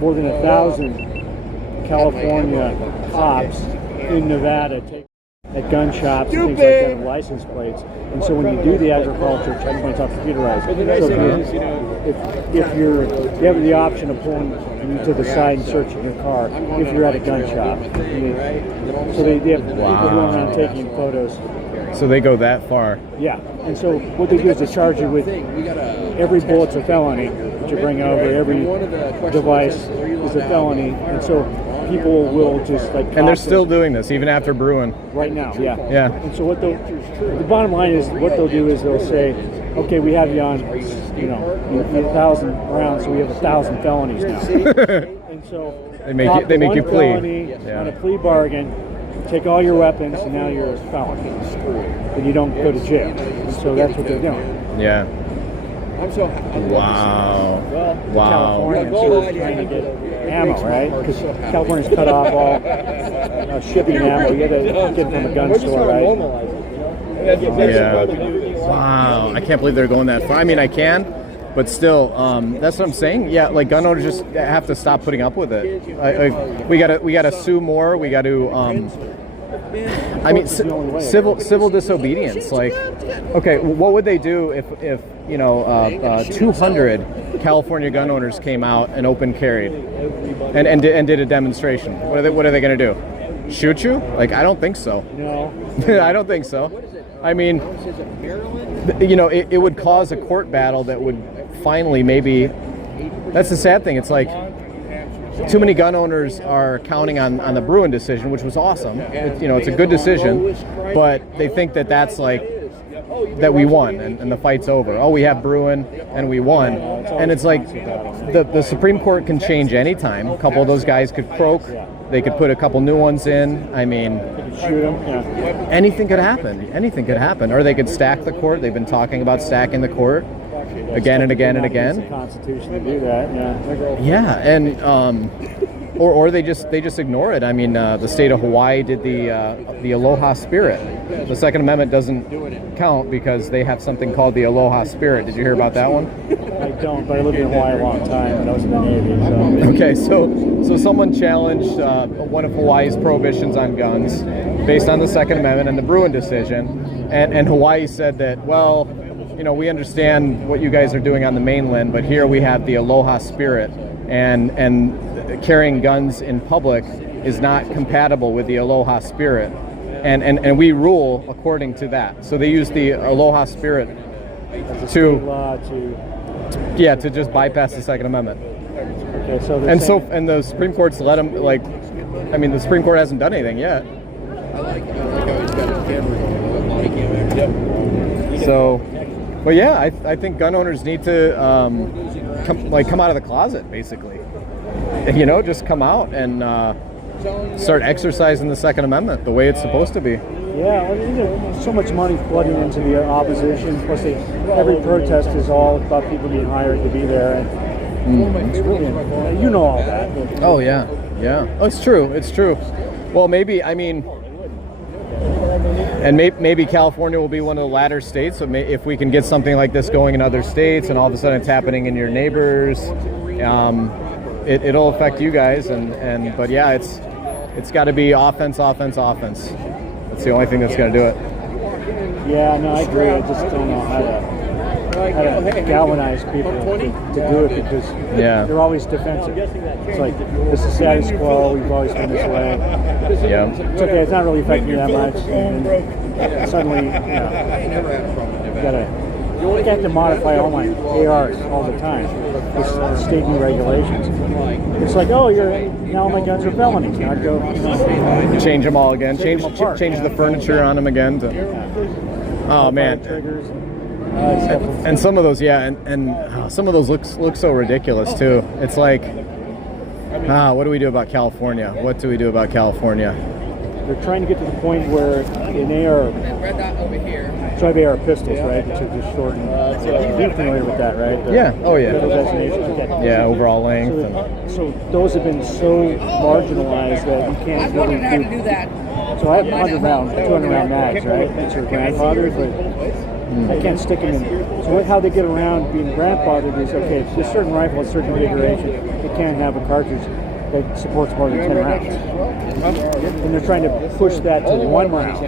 more than 1,000 California cops in Nevada at gun shops and things like that, and license plates. And so when you do the agriculture checkpoints off computerized, so if you have the option of pulling you to the side and searching your car if you're at a gun shop. So they have people going around taking photos. So they go that far. Yeah. And so what they do is they charge you with every bullet's a felony that you bring over, every device is a felony. And so people will just like. And they're still doing this even after Bruin. Right now, yeah. Yeah. And so the bottom line is what they'll do is they'll say, okay, we have you on, 1,000 rounds, so we have 1,000 felonies now. And so they make you plead. On a plea bargain, take all your weapons, and now you're a felon. And you don't go to jail. And so that's what they're doing. Yeah. Wow. Californians are trying to get ammo, right? Because California's cut off all shipping ammo. You got to get from a gun store, right? Yeah. Wow. I can't believe they're going that far. I mean, I can, but still, that's what I'm saying. Yeah, like gun owners just have to stop putting up with it. We gotta sue more. We got to. I mean, civil disobedience. Like, okay, what would they do if 200 California gun owners came out and open carried and did a demonstration? What are they going to do? Shoot you? Like, I don't think so. No, I don't think so. I mean, it would cause a court battle that would finally maybe. That's the sad thing. It's like. Too many gun owners are counting on the Bruin decision, which was awesome. It's a good decision, but they think that's like that we won and the fight's over. Oh, we have Bruin and we won, and it's like the Supreme Court can change anytime. A couple of those guys could croak. They could put a couple new ones in. I mean, shoot them. Anything could happen. Anything could happen, or they could stack the court. They've been talking about stacking the court. again and again and It's the again. Constitution to do that. Yeah. Yeah, and or they just ignore it. I mean, the state of Hawaii did the Aloha Spirit. The Second Amendment doesn't count because they have something called the Aloha Spirit. Did you hear about that one? I don't, but I lived in Hawaii a long time, and I was in the Navy. So. Okay, so someone challenged one of Hawaii's prohibitions on guns based on the Second Amendment and the Bruin decision, and Hawaii said that, well, you know, we understand what you guys are doing on the mainland, but here we have the Aloha Spirit, and carrying guns in public is not compatible with the Aloha Spirit, and we rule according to that. So they use the Aloha Spirit to just bypass the Second Amendment. Okay, so and the Supreme Court's let them, like, I mean, the Supreme Court hasn't done anything yet. I like how he's got his camera. Yep. So, but yeah, I think gun owners need to come out of the closet, basically. You know, just come out and start exercising the Second Amendment the way it's supposed to be. Yeah, there's so much money flooding into the opposition. Plus, every protest is all about people being hired to be there. And it's really, you know all that. Oh yeah. Oh, it's true. Well, maybe, I mean, and maybe California will be one of the latter states. So if we can get something like this going in other states, and all of a sudden it's happening in your neighbors, it'll affect you guys. But yeah, it's got to be offense. That's the only thing that's going to do it. Yeah, no, I agree. I just don't know how to galvanize people to do it, because they're always defensive. It's like, this is status quo, we've always been this way. Yeah. It's okay, it's not really affecting you that much. And then suddenly, you have to modify all my ARs all the time with state new regulations. It's like, oh, now all my guns are felonies. Now I go change them all again. Change the furniture on them again. Oh man. Triggers. And some of those, and some of those look so ridiculous too. It's like, what do we do about California? What do we do about California? They're trying to get to the point where an AR, so I have AR pistols, right, which are just shortened. You're familiar with that, right? Oh yeah. Yeah, overall length. So those have been so marginalized that you can't really do that. So I have 100 round, 200 round mags, right? It's your grandfather's, but I can't stick them in. So how they get around being grandfathered is, okay, this certain rifle has certain configuration, it can't have a cartridge that supports more than 10 rounds. And they're trying to push that to 1 round.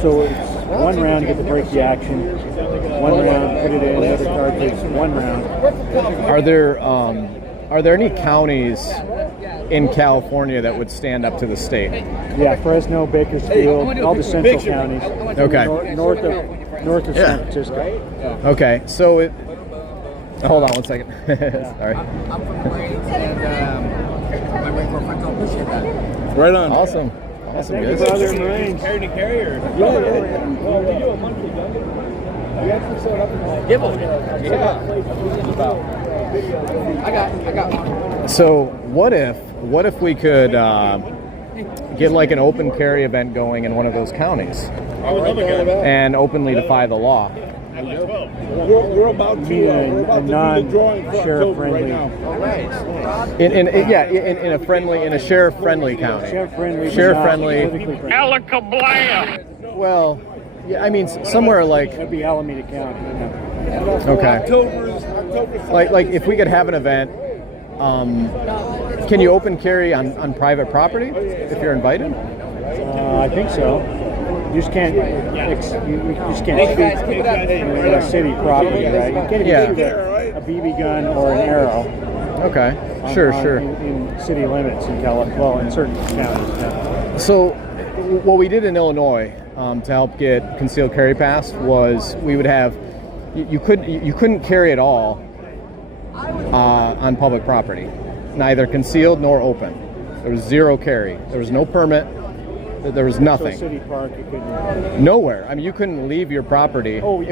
So it's 1 round, you get to break the action, 1 round, put it in another cartridge, 1 round. Are there any counties in California that would stand up to the state? Yeah, Fresno, Bakersfield, all the central counties. Okay. North of San Francisco. Okay, so hold on one second. Sorry. I'm from Wayne, and my Marine Corps friends all appreciate that. Right on. Awesome, Thank guys. you, brother, Marines. Carry to carrier. Yeah. Well, we do a monthly gun giveaway. We actually set up in Giveaway. Yeah. I got one. So what if we could get like an open carry event going in one of those counties and openly defy the law? We're about to non-sheriff friendly. In a sheriff friendly county. Sheriff friendly. Well, yeah, I mean somewhere like That'd be Alameda County. Okay. Like if we could have an event, can you open carry on private property if you're invited? I think so. You just can't. You just can't shoot in a city property, right? You can't even shoot a BB gun or an arrow. Okay. Sure. In city limits in California, in certain counties. Yeah. So, what we did in Illinois to help get concealed carry passed was we would have you couldn't carry at all on public property, neither concealed nor open. There was zero carry. There was no permit. There was nothing. So city park, you couldn't. Nowhere. I mean, you couldn't leave your property. Oh,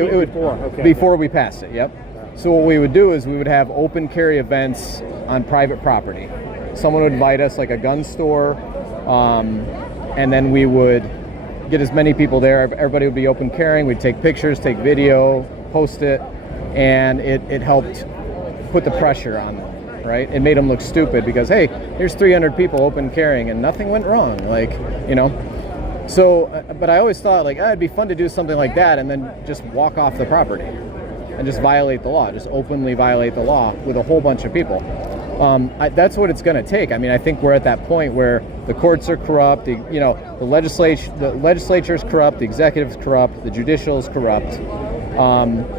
before we passed it. Yep. So what we would do is we would have open carry events on private property. Someone would invite us, like a gun store, and then we would get as many people there. Everybody would be open carrying. We'd take pictures, take video, post it. and it helped put the pressure on them. Right? It made them look stupid because, hey, here's 300 people open carrying and nothing went wrong. Like, you know. So, but I always thought, like, it'd be fun to do something like that and then just walk off the property and just violate the law, just openly violate the law with a whole bunch of people. That's what it's going to take. I mean, I think we're at that point where the courts are corrupt, the legislature is corrupt, the executive is corrupt, the judicial is corrupt.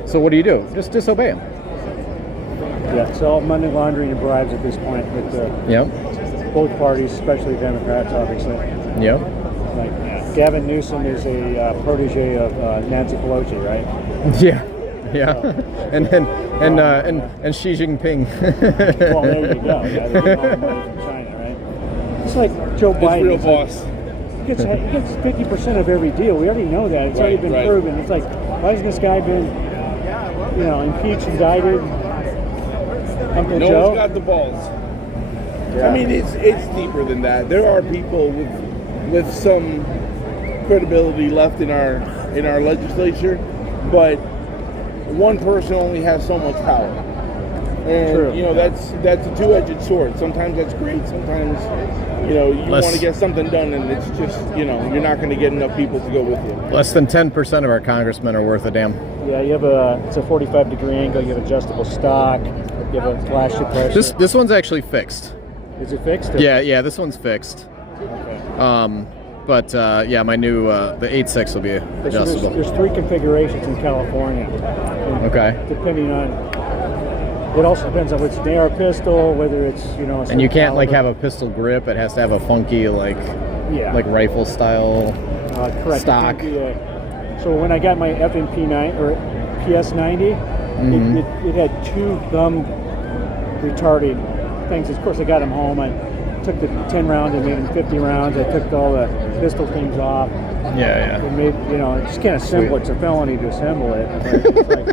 So what do? Just disobey them. Yeah, it's all money laundering and bribes at this point with both parties, especially Democrats, obviously. Yep. Like Gavin Newsom is a protege of Nancy Pelosi, right? Yeah. and Xi Jinping. Well, there you go. Yeah, they get all the money from China, right? It's like Joe Biden. Real boss. He gets 50% of every deal. We already know that. It's already been proven. It's like, why hasn't this guy been, impeached, indicted? Uncle no Joe? One's got the balls. Yeah. I mean, it's deeper than that. There are people with some credibility left in our legislature, but one person only has so much power, and True. That's a two-edged sword. Sometimes that's great. Sometimes you want to get something done, and it's just you're not going to get enough people to go with you. Less than 10% of our congressmen are worth a damn. Yeah, you have it's a 45-degree angle. You have adjustable stock. You have a flash suppressor. This one's actually fixed. Is it fixed? Or? Yeah, this one's fixed. Okay. But my new the 8.6 will be adjustable. There's 3 configurations in California. And okay. Depending on, it also depends on what's an AR pistol, whether it's and you can't like have a pistol grip. It has to have a funky like rifle style correct. stock. So when I got my FMP9 or PS90, it had 2 thumb retarding things. Of course, I got them home. I took the 10 rounds and made them 50 rounds. I took all the pistol things off. Yeah. And made, you just can't assemble it. It's a felony to assemble it. It's like, I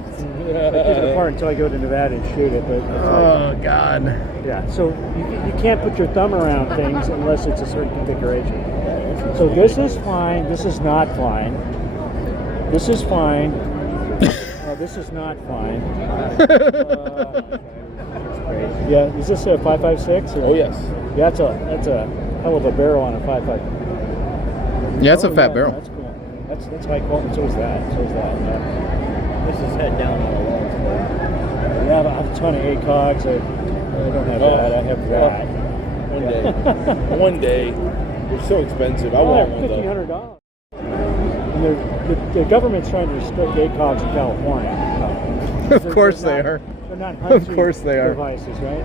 keep it apart until I go to Nevada and shoot it. But God. Yeah. So you can't put your thumb around things unless it's a certain configuration. So this is fine. This is not fine. This is fine. This is not fine. Yeah, is this a 5.56? Oh yes. Yeah, that's a hell of a barrel on a 5.5. Yeah, it's a fat barrel. That's cool. That's high quality. So is that. Yeah. This is head down on a wall. Yeah, I have a ton of ACOGs. I don't have that. I have that. One day. They're so expensive. I want one though. $1,500. And the government's trying to restrict ACOGs in California. Of course they are. They're not Of course they are. devices, right?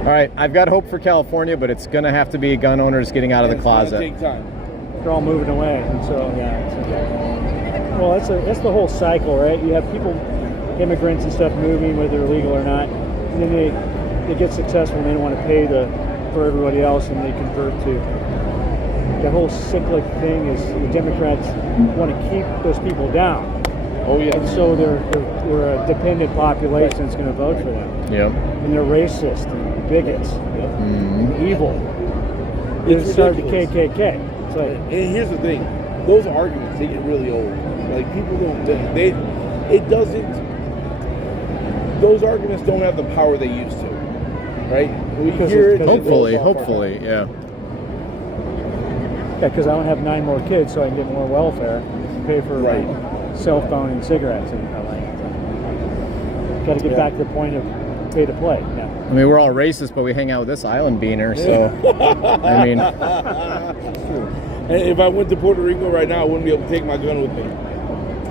All right, I've got hope for California, but it's going to have to be gun owners getting out of the closet. Take time. They're all moving away, and so well, that's the whole cycle, right? You have people, immigrants and stuff, moving whether they're legal or not, and then they get successful and they don't want to pay for everybody else, and they convert to the whole cyclic thing. Is the Democrats want to keep those people down. Oh yeah. And so we're a dependent population that's going to vote for them. Yep. And they're racist and bigots and evil. It's started the ridiculous. KKK. It's like, And here's the thing: those arguments, they get really old. Like people don't. Those arguments don't have the power they used to, right? We hear it. Hopefully, Yeah, yeah. because I want to have 9 more kids so I can get more welfare, pay for my cell phone and cigarettes and got to get back to the point of pay to play. Yeah. I mean, we're all racist, but we hang out with this island beaner, so I mean. And if I went to Puerto Rico right now, I wouldn't be able to take my gun with me.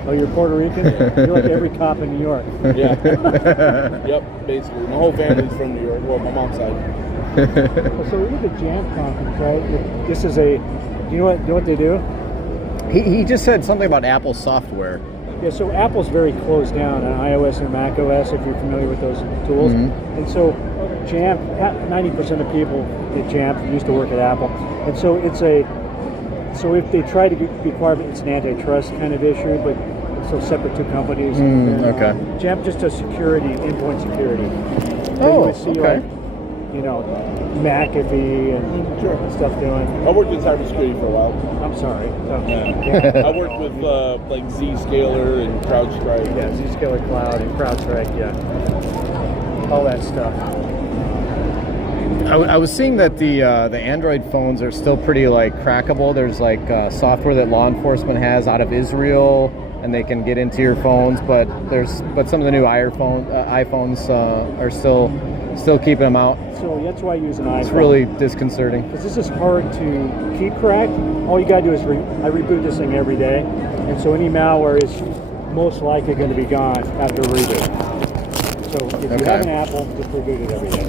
Oh, you're Puerto Rican? You're like every cop in New York. Yeah. Yep, basically. My whole family's from New York. Well, my mom's side. So we look at Jam Conference, right? This is do you know what they do? He just said something about Apple software. Yeah, so Apple's very closed down on iOS and Mac OS, if you're familiar with those tools. And so Jamf, 90% of people at Jamf used to work at Apple. And so so if they try to be quiet, it's an antitrust kind of issue, but so separate 2 companies. Okay. Jamf just does security, endpoint security. Oh, see, okay. McAfee and stuff doing. I worked in cybersecurity for a while. I'm sorry. I worked with like Zscaler and CrowdStrike. Yeah, Zscaler Cloud and CrowdStrike. Yeah, all that stuff. I was seeing that the Android phones are still pretty like crackable. There's like software that law enforcement has out of Israel, and they can get into your phones. But some of the new iPhones are still keeping them out. So that's why I use an iPhone. It's really disconcerting. Because this is hard to keep cracked. All you gotta do is I reboot this thing every day, and so any malware is most likely going to be gone after a reboot. So if you have an Apple, just reboot it every day.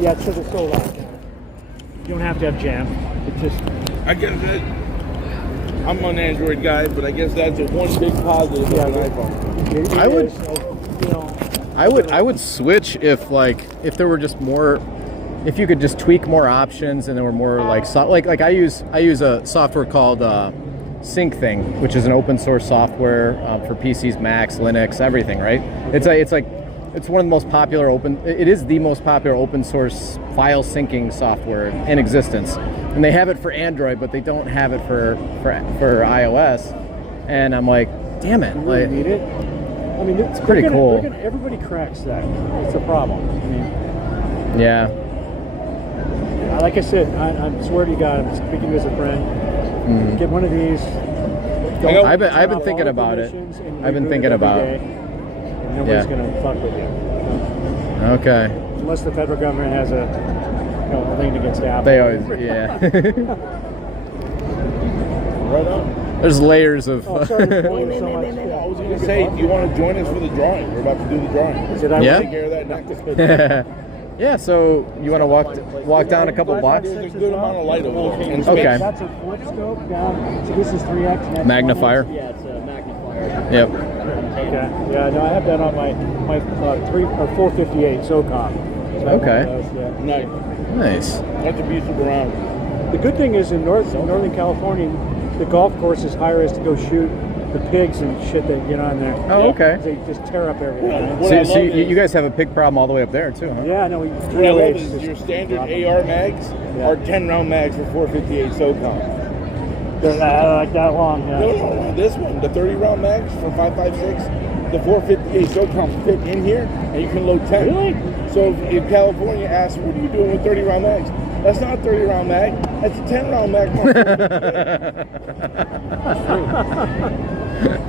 Yeah, it's because it's so loud. You don't have to have jam. It just. I guess that I'm an Android guy, but I guess that's a one big positive of an iPhone. I would switch if there were just more, if you could just tweak more options and there were more like I use a software called SyncThing, which is an open source software for PCs, Macs, Linux, everything. Right? It's one of the most popular it is the most popular open source file syncing software in existence, and they have it for Android, but they don't have it for iOS. And I'm like, damn it! You really need it. I mean, it's pretty cool. Everybody cracks that. It's a problem. I mean, yeah. Like I said, I swear to God, I'm speaking as a friend. Mm. Get one of these. I've been thinking about it. I've been thinking about it. And nobody's going to fuck with you. Okay. Unless the federal government has a lien against Apple. They always, yeah. Right on. There's layers of. No. I was going to say, do you want to join us for the drawing? We're about to do the drawing. Yeah. Take care of that next. Yeah. So you want to walk down a couple blocks? There's a good amount of light over there. Okay. That's a flip scope down. So this is 3x. Magnifier. Yeah, it's a magnifier. Yep. Okay. Yeah. No, I have that on my 458 SOCOM. So okay. Nice. Bunch of beasts around. The good thing is in Northern California, the golf courses hire us to go shoot the pigs and shit that get on there. Oh, okay. They just tear up everything. So you guys have a pig problem all the way up there too, huh? Yeah, no. What I love is your standard AR mags are 10-round mags for 458 SOCOM. They're not like that long. Yeah. No. This one, the 30-round mags for 5.56, the 458 SOCOM fit in here, and you can load 10. Really? So if California asks, what are you doing with 30-round mags? That's not a 30-round mag. That's a 10-round mag.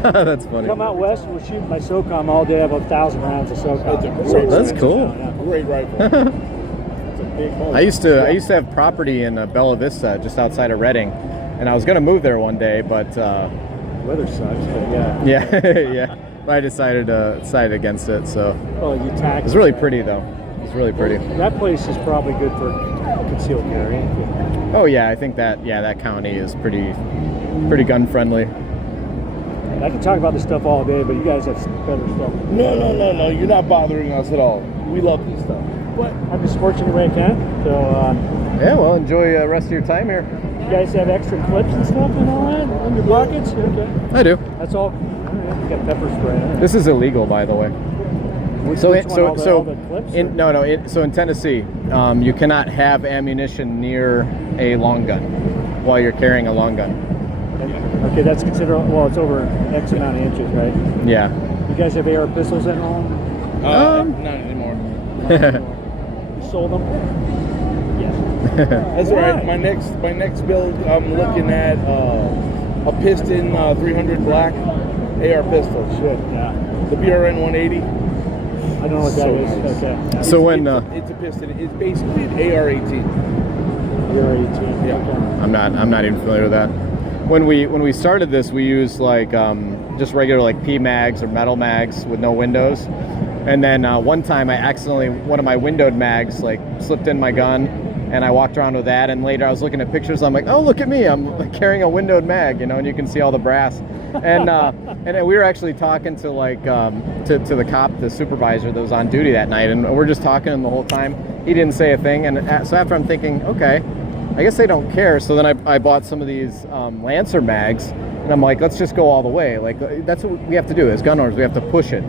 That's funny. Come out west, we'll shoot my SOCOM all day. I have 1,000 rounds of SOCOM. That's cool. Great rifle. It's a big hole. I used to have property in Bella Vista, just outside of Redding, and I was going to move there one day, but weather sucks. But yeah. Yeah. I decided against it. So. Oh, you tax. It's really pretty though. It's really pretty. That place is probably good for concealed carry. Oh yeah, I think that county is pretty gun friendly. I can talk about this stuff all day, but you guys have better stuff. No. You're not bothering us at all. We love this stuff. But I'm just fortunate way I can. So. Yeah. Well, enjoy the rest of your time here. You guys have extra clips and stuff and all that in your pockets? Okay. I do. That's all. You got pepper spray. This is illegal, by the way. So in Tennessee, you cannot have ammunition near a long gun while you're carrying a long gun. Okay, that's considered. Well, it's over X amount of inches, right? Yeah. You guys have AR pistols at home? Not anymore. You sold them? Yeah. That's all right. My next build, I'm looking at a piston 300 black AR pistol. Shit. Yeah. The BRN 180. I don't know what that is. Nice. Okay. So when it's a piston, it's basically an AR-18. AR-18. Yeah. Okay. I'm not even familiar with that. When we started this, we used like just regular like P mags or metal mags with no windows, and then one time I accidentally one of my windowed mags like slipped in my gun, and I walked around with that. And later I was looking at pictures. I'm like, oh, look at me! I'm carrying a windowed mag, and you can see all the brass. And we were actually talking to like to the cop, the supervisor that was on duty that night, and we're just talking to him the whole time. He didn't say a thing, and so after I'm thinking, okay, I guess they don't care. So then I bought some of these Lancer mags, and I'm like, let's just go all the way. Like that's what we have to do as gun owners. We have to push it.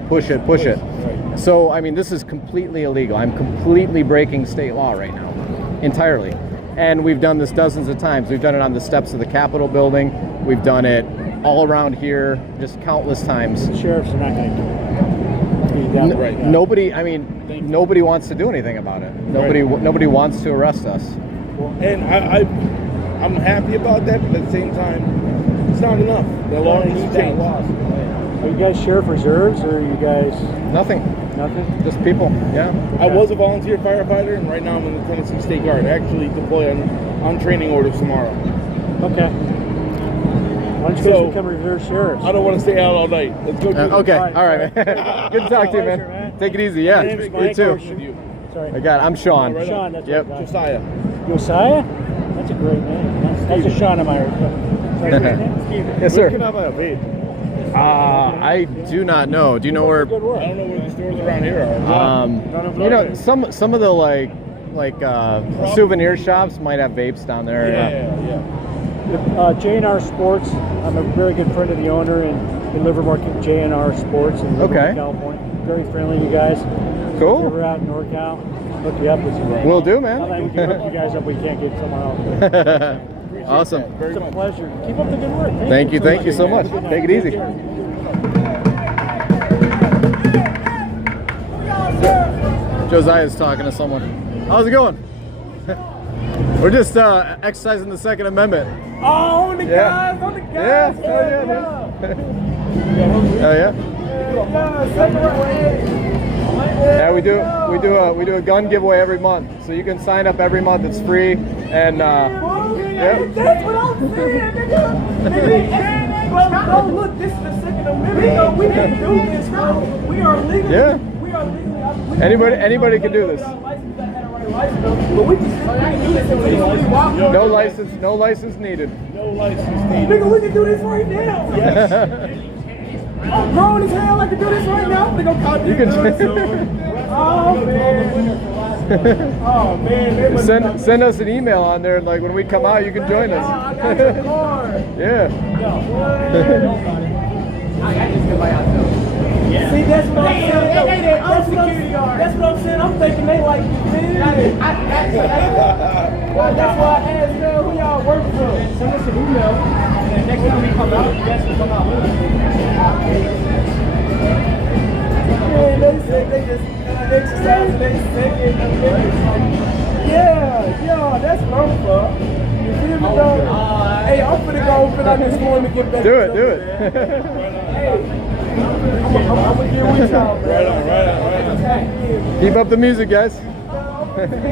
So, I mean, this is completely illegal. I'm completely breaking state law right now, entirely. And we've done this dozens of times. We've done it on the steps of the Capitol building. We've done it all around here, just countless times. The sheriffs are not going to do that. Right. Nobody, I mean, nobody wants to do anything about it. Nobody wants to arrest us. Well, and I'm happy about that, but at the same time, it's not enough. The law needs to change. Are you guys sheriff reserves, or are you guys... Nothing. Nothing? Just people, yeah. I was a volunteer firefighter, and right now I'm in the Tennessee State Guard. I actually deploy on training orders tomorrow. Okay. Why don't you guys become reserve sheriffs? I don't want to stay out all night. Let's go. Okay, all right, man. Good to talk to you, man. Take it easy, yeah. My name is You Mike. too. Sorry. I'm Sean. Right Sean, that's Yep. right. Josiah. Josiah? That's a great name. That's a Sean of mine. Yes, sir. Where can I buy a vape? I do not know. Do you know where? I don't know where the stores around here are. You know, some of the like souvenir shops might have vapes down there. Yeah. J&R Sports. I'm a very good friend of the owner in Livermore. J&R Sports in Livermore, California. Very friendly, you guys. Cool. If you're ever out in NorCal, hook you up with some. Will do, man. Not that we can hook you guys up. We can't get someone else. Awesome. It's a pleasure. Keep up the good work. Thank you so much. Take it easy. Josiah's talking to someone. How's it going? We're just exercising the Second Amendment. Oh, on the guys, on the guys. Oh yeah. Yeah, we do a gun giveaway every month, so you can sign up every month. It's free, and That's what I'm saying, nigga. Bro, look, this is the Second Amendment. We can do this, bro. We are legal. Yeah. We are legal. Anybody can do this. But we just do this and we walk. No license needed. No license needed. Nigga, we can do this right now. Yes. I'm grown as hell. I can do this right now. I'm gonna go call You can. Oh man. Oh man. Send us an email on there, like when we come out, you can join us. I got your card. Yeah. I just get my out. See, that's what I'm saying. That's what I'm saying. I'm thinking they like that's why I asked who y'all work for. Send us an email, and next time we come out, you guys can come out with us. Man, they say they just exercise and they second amendment. Yeah, that's what I'm for. You feel me, though? Hey, I'm finna go fill out this form and get back. Do it. Hey. I'm gonna get with y'all, man. Right on. Keep up the music, guys. Right now.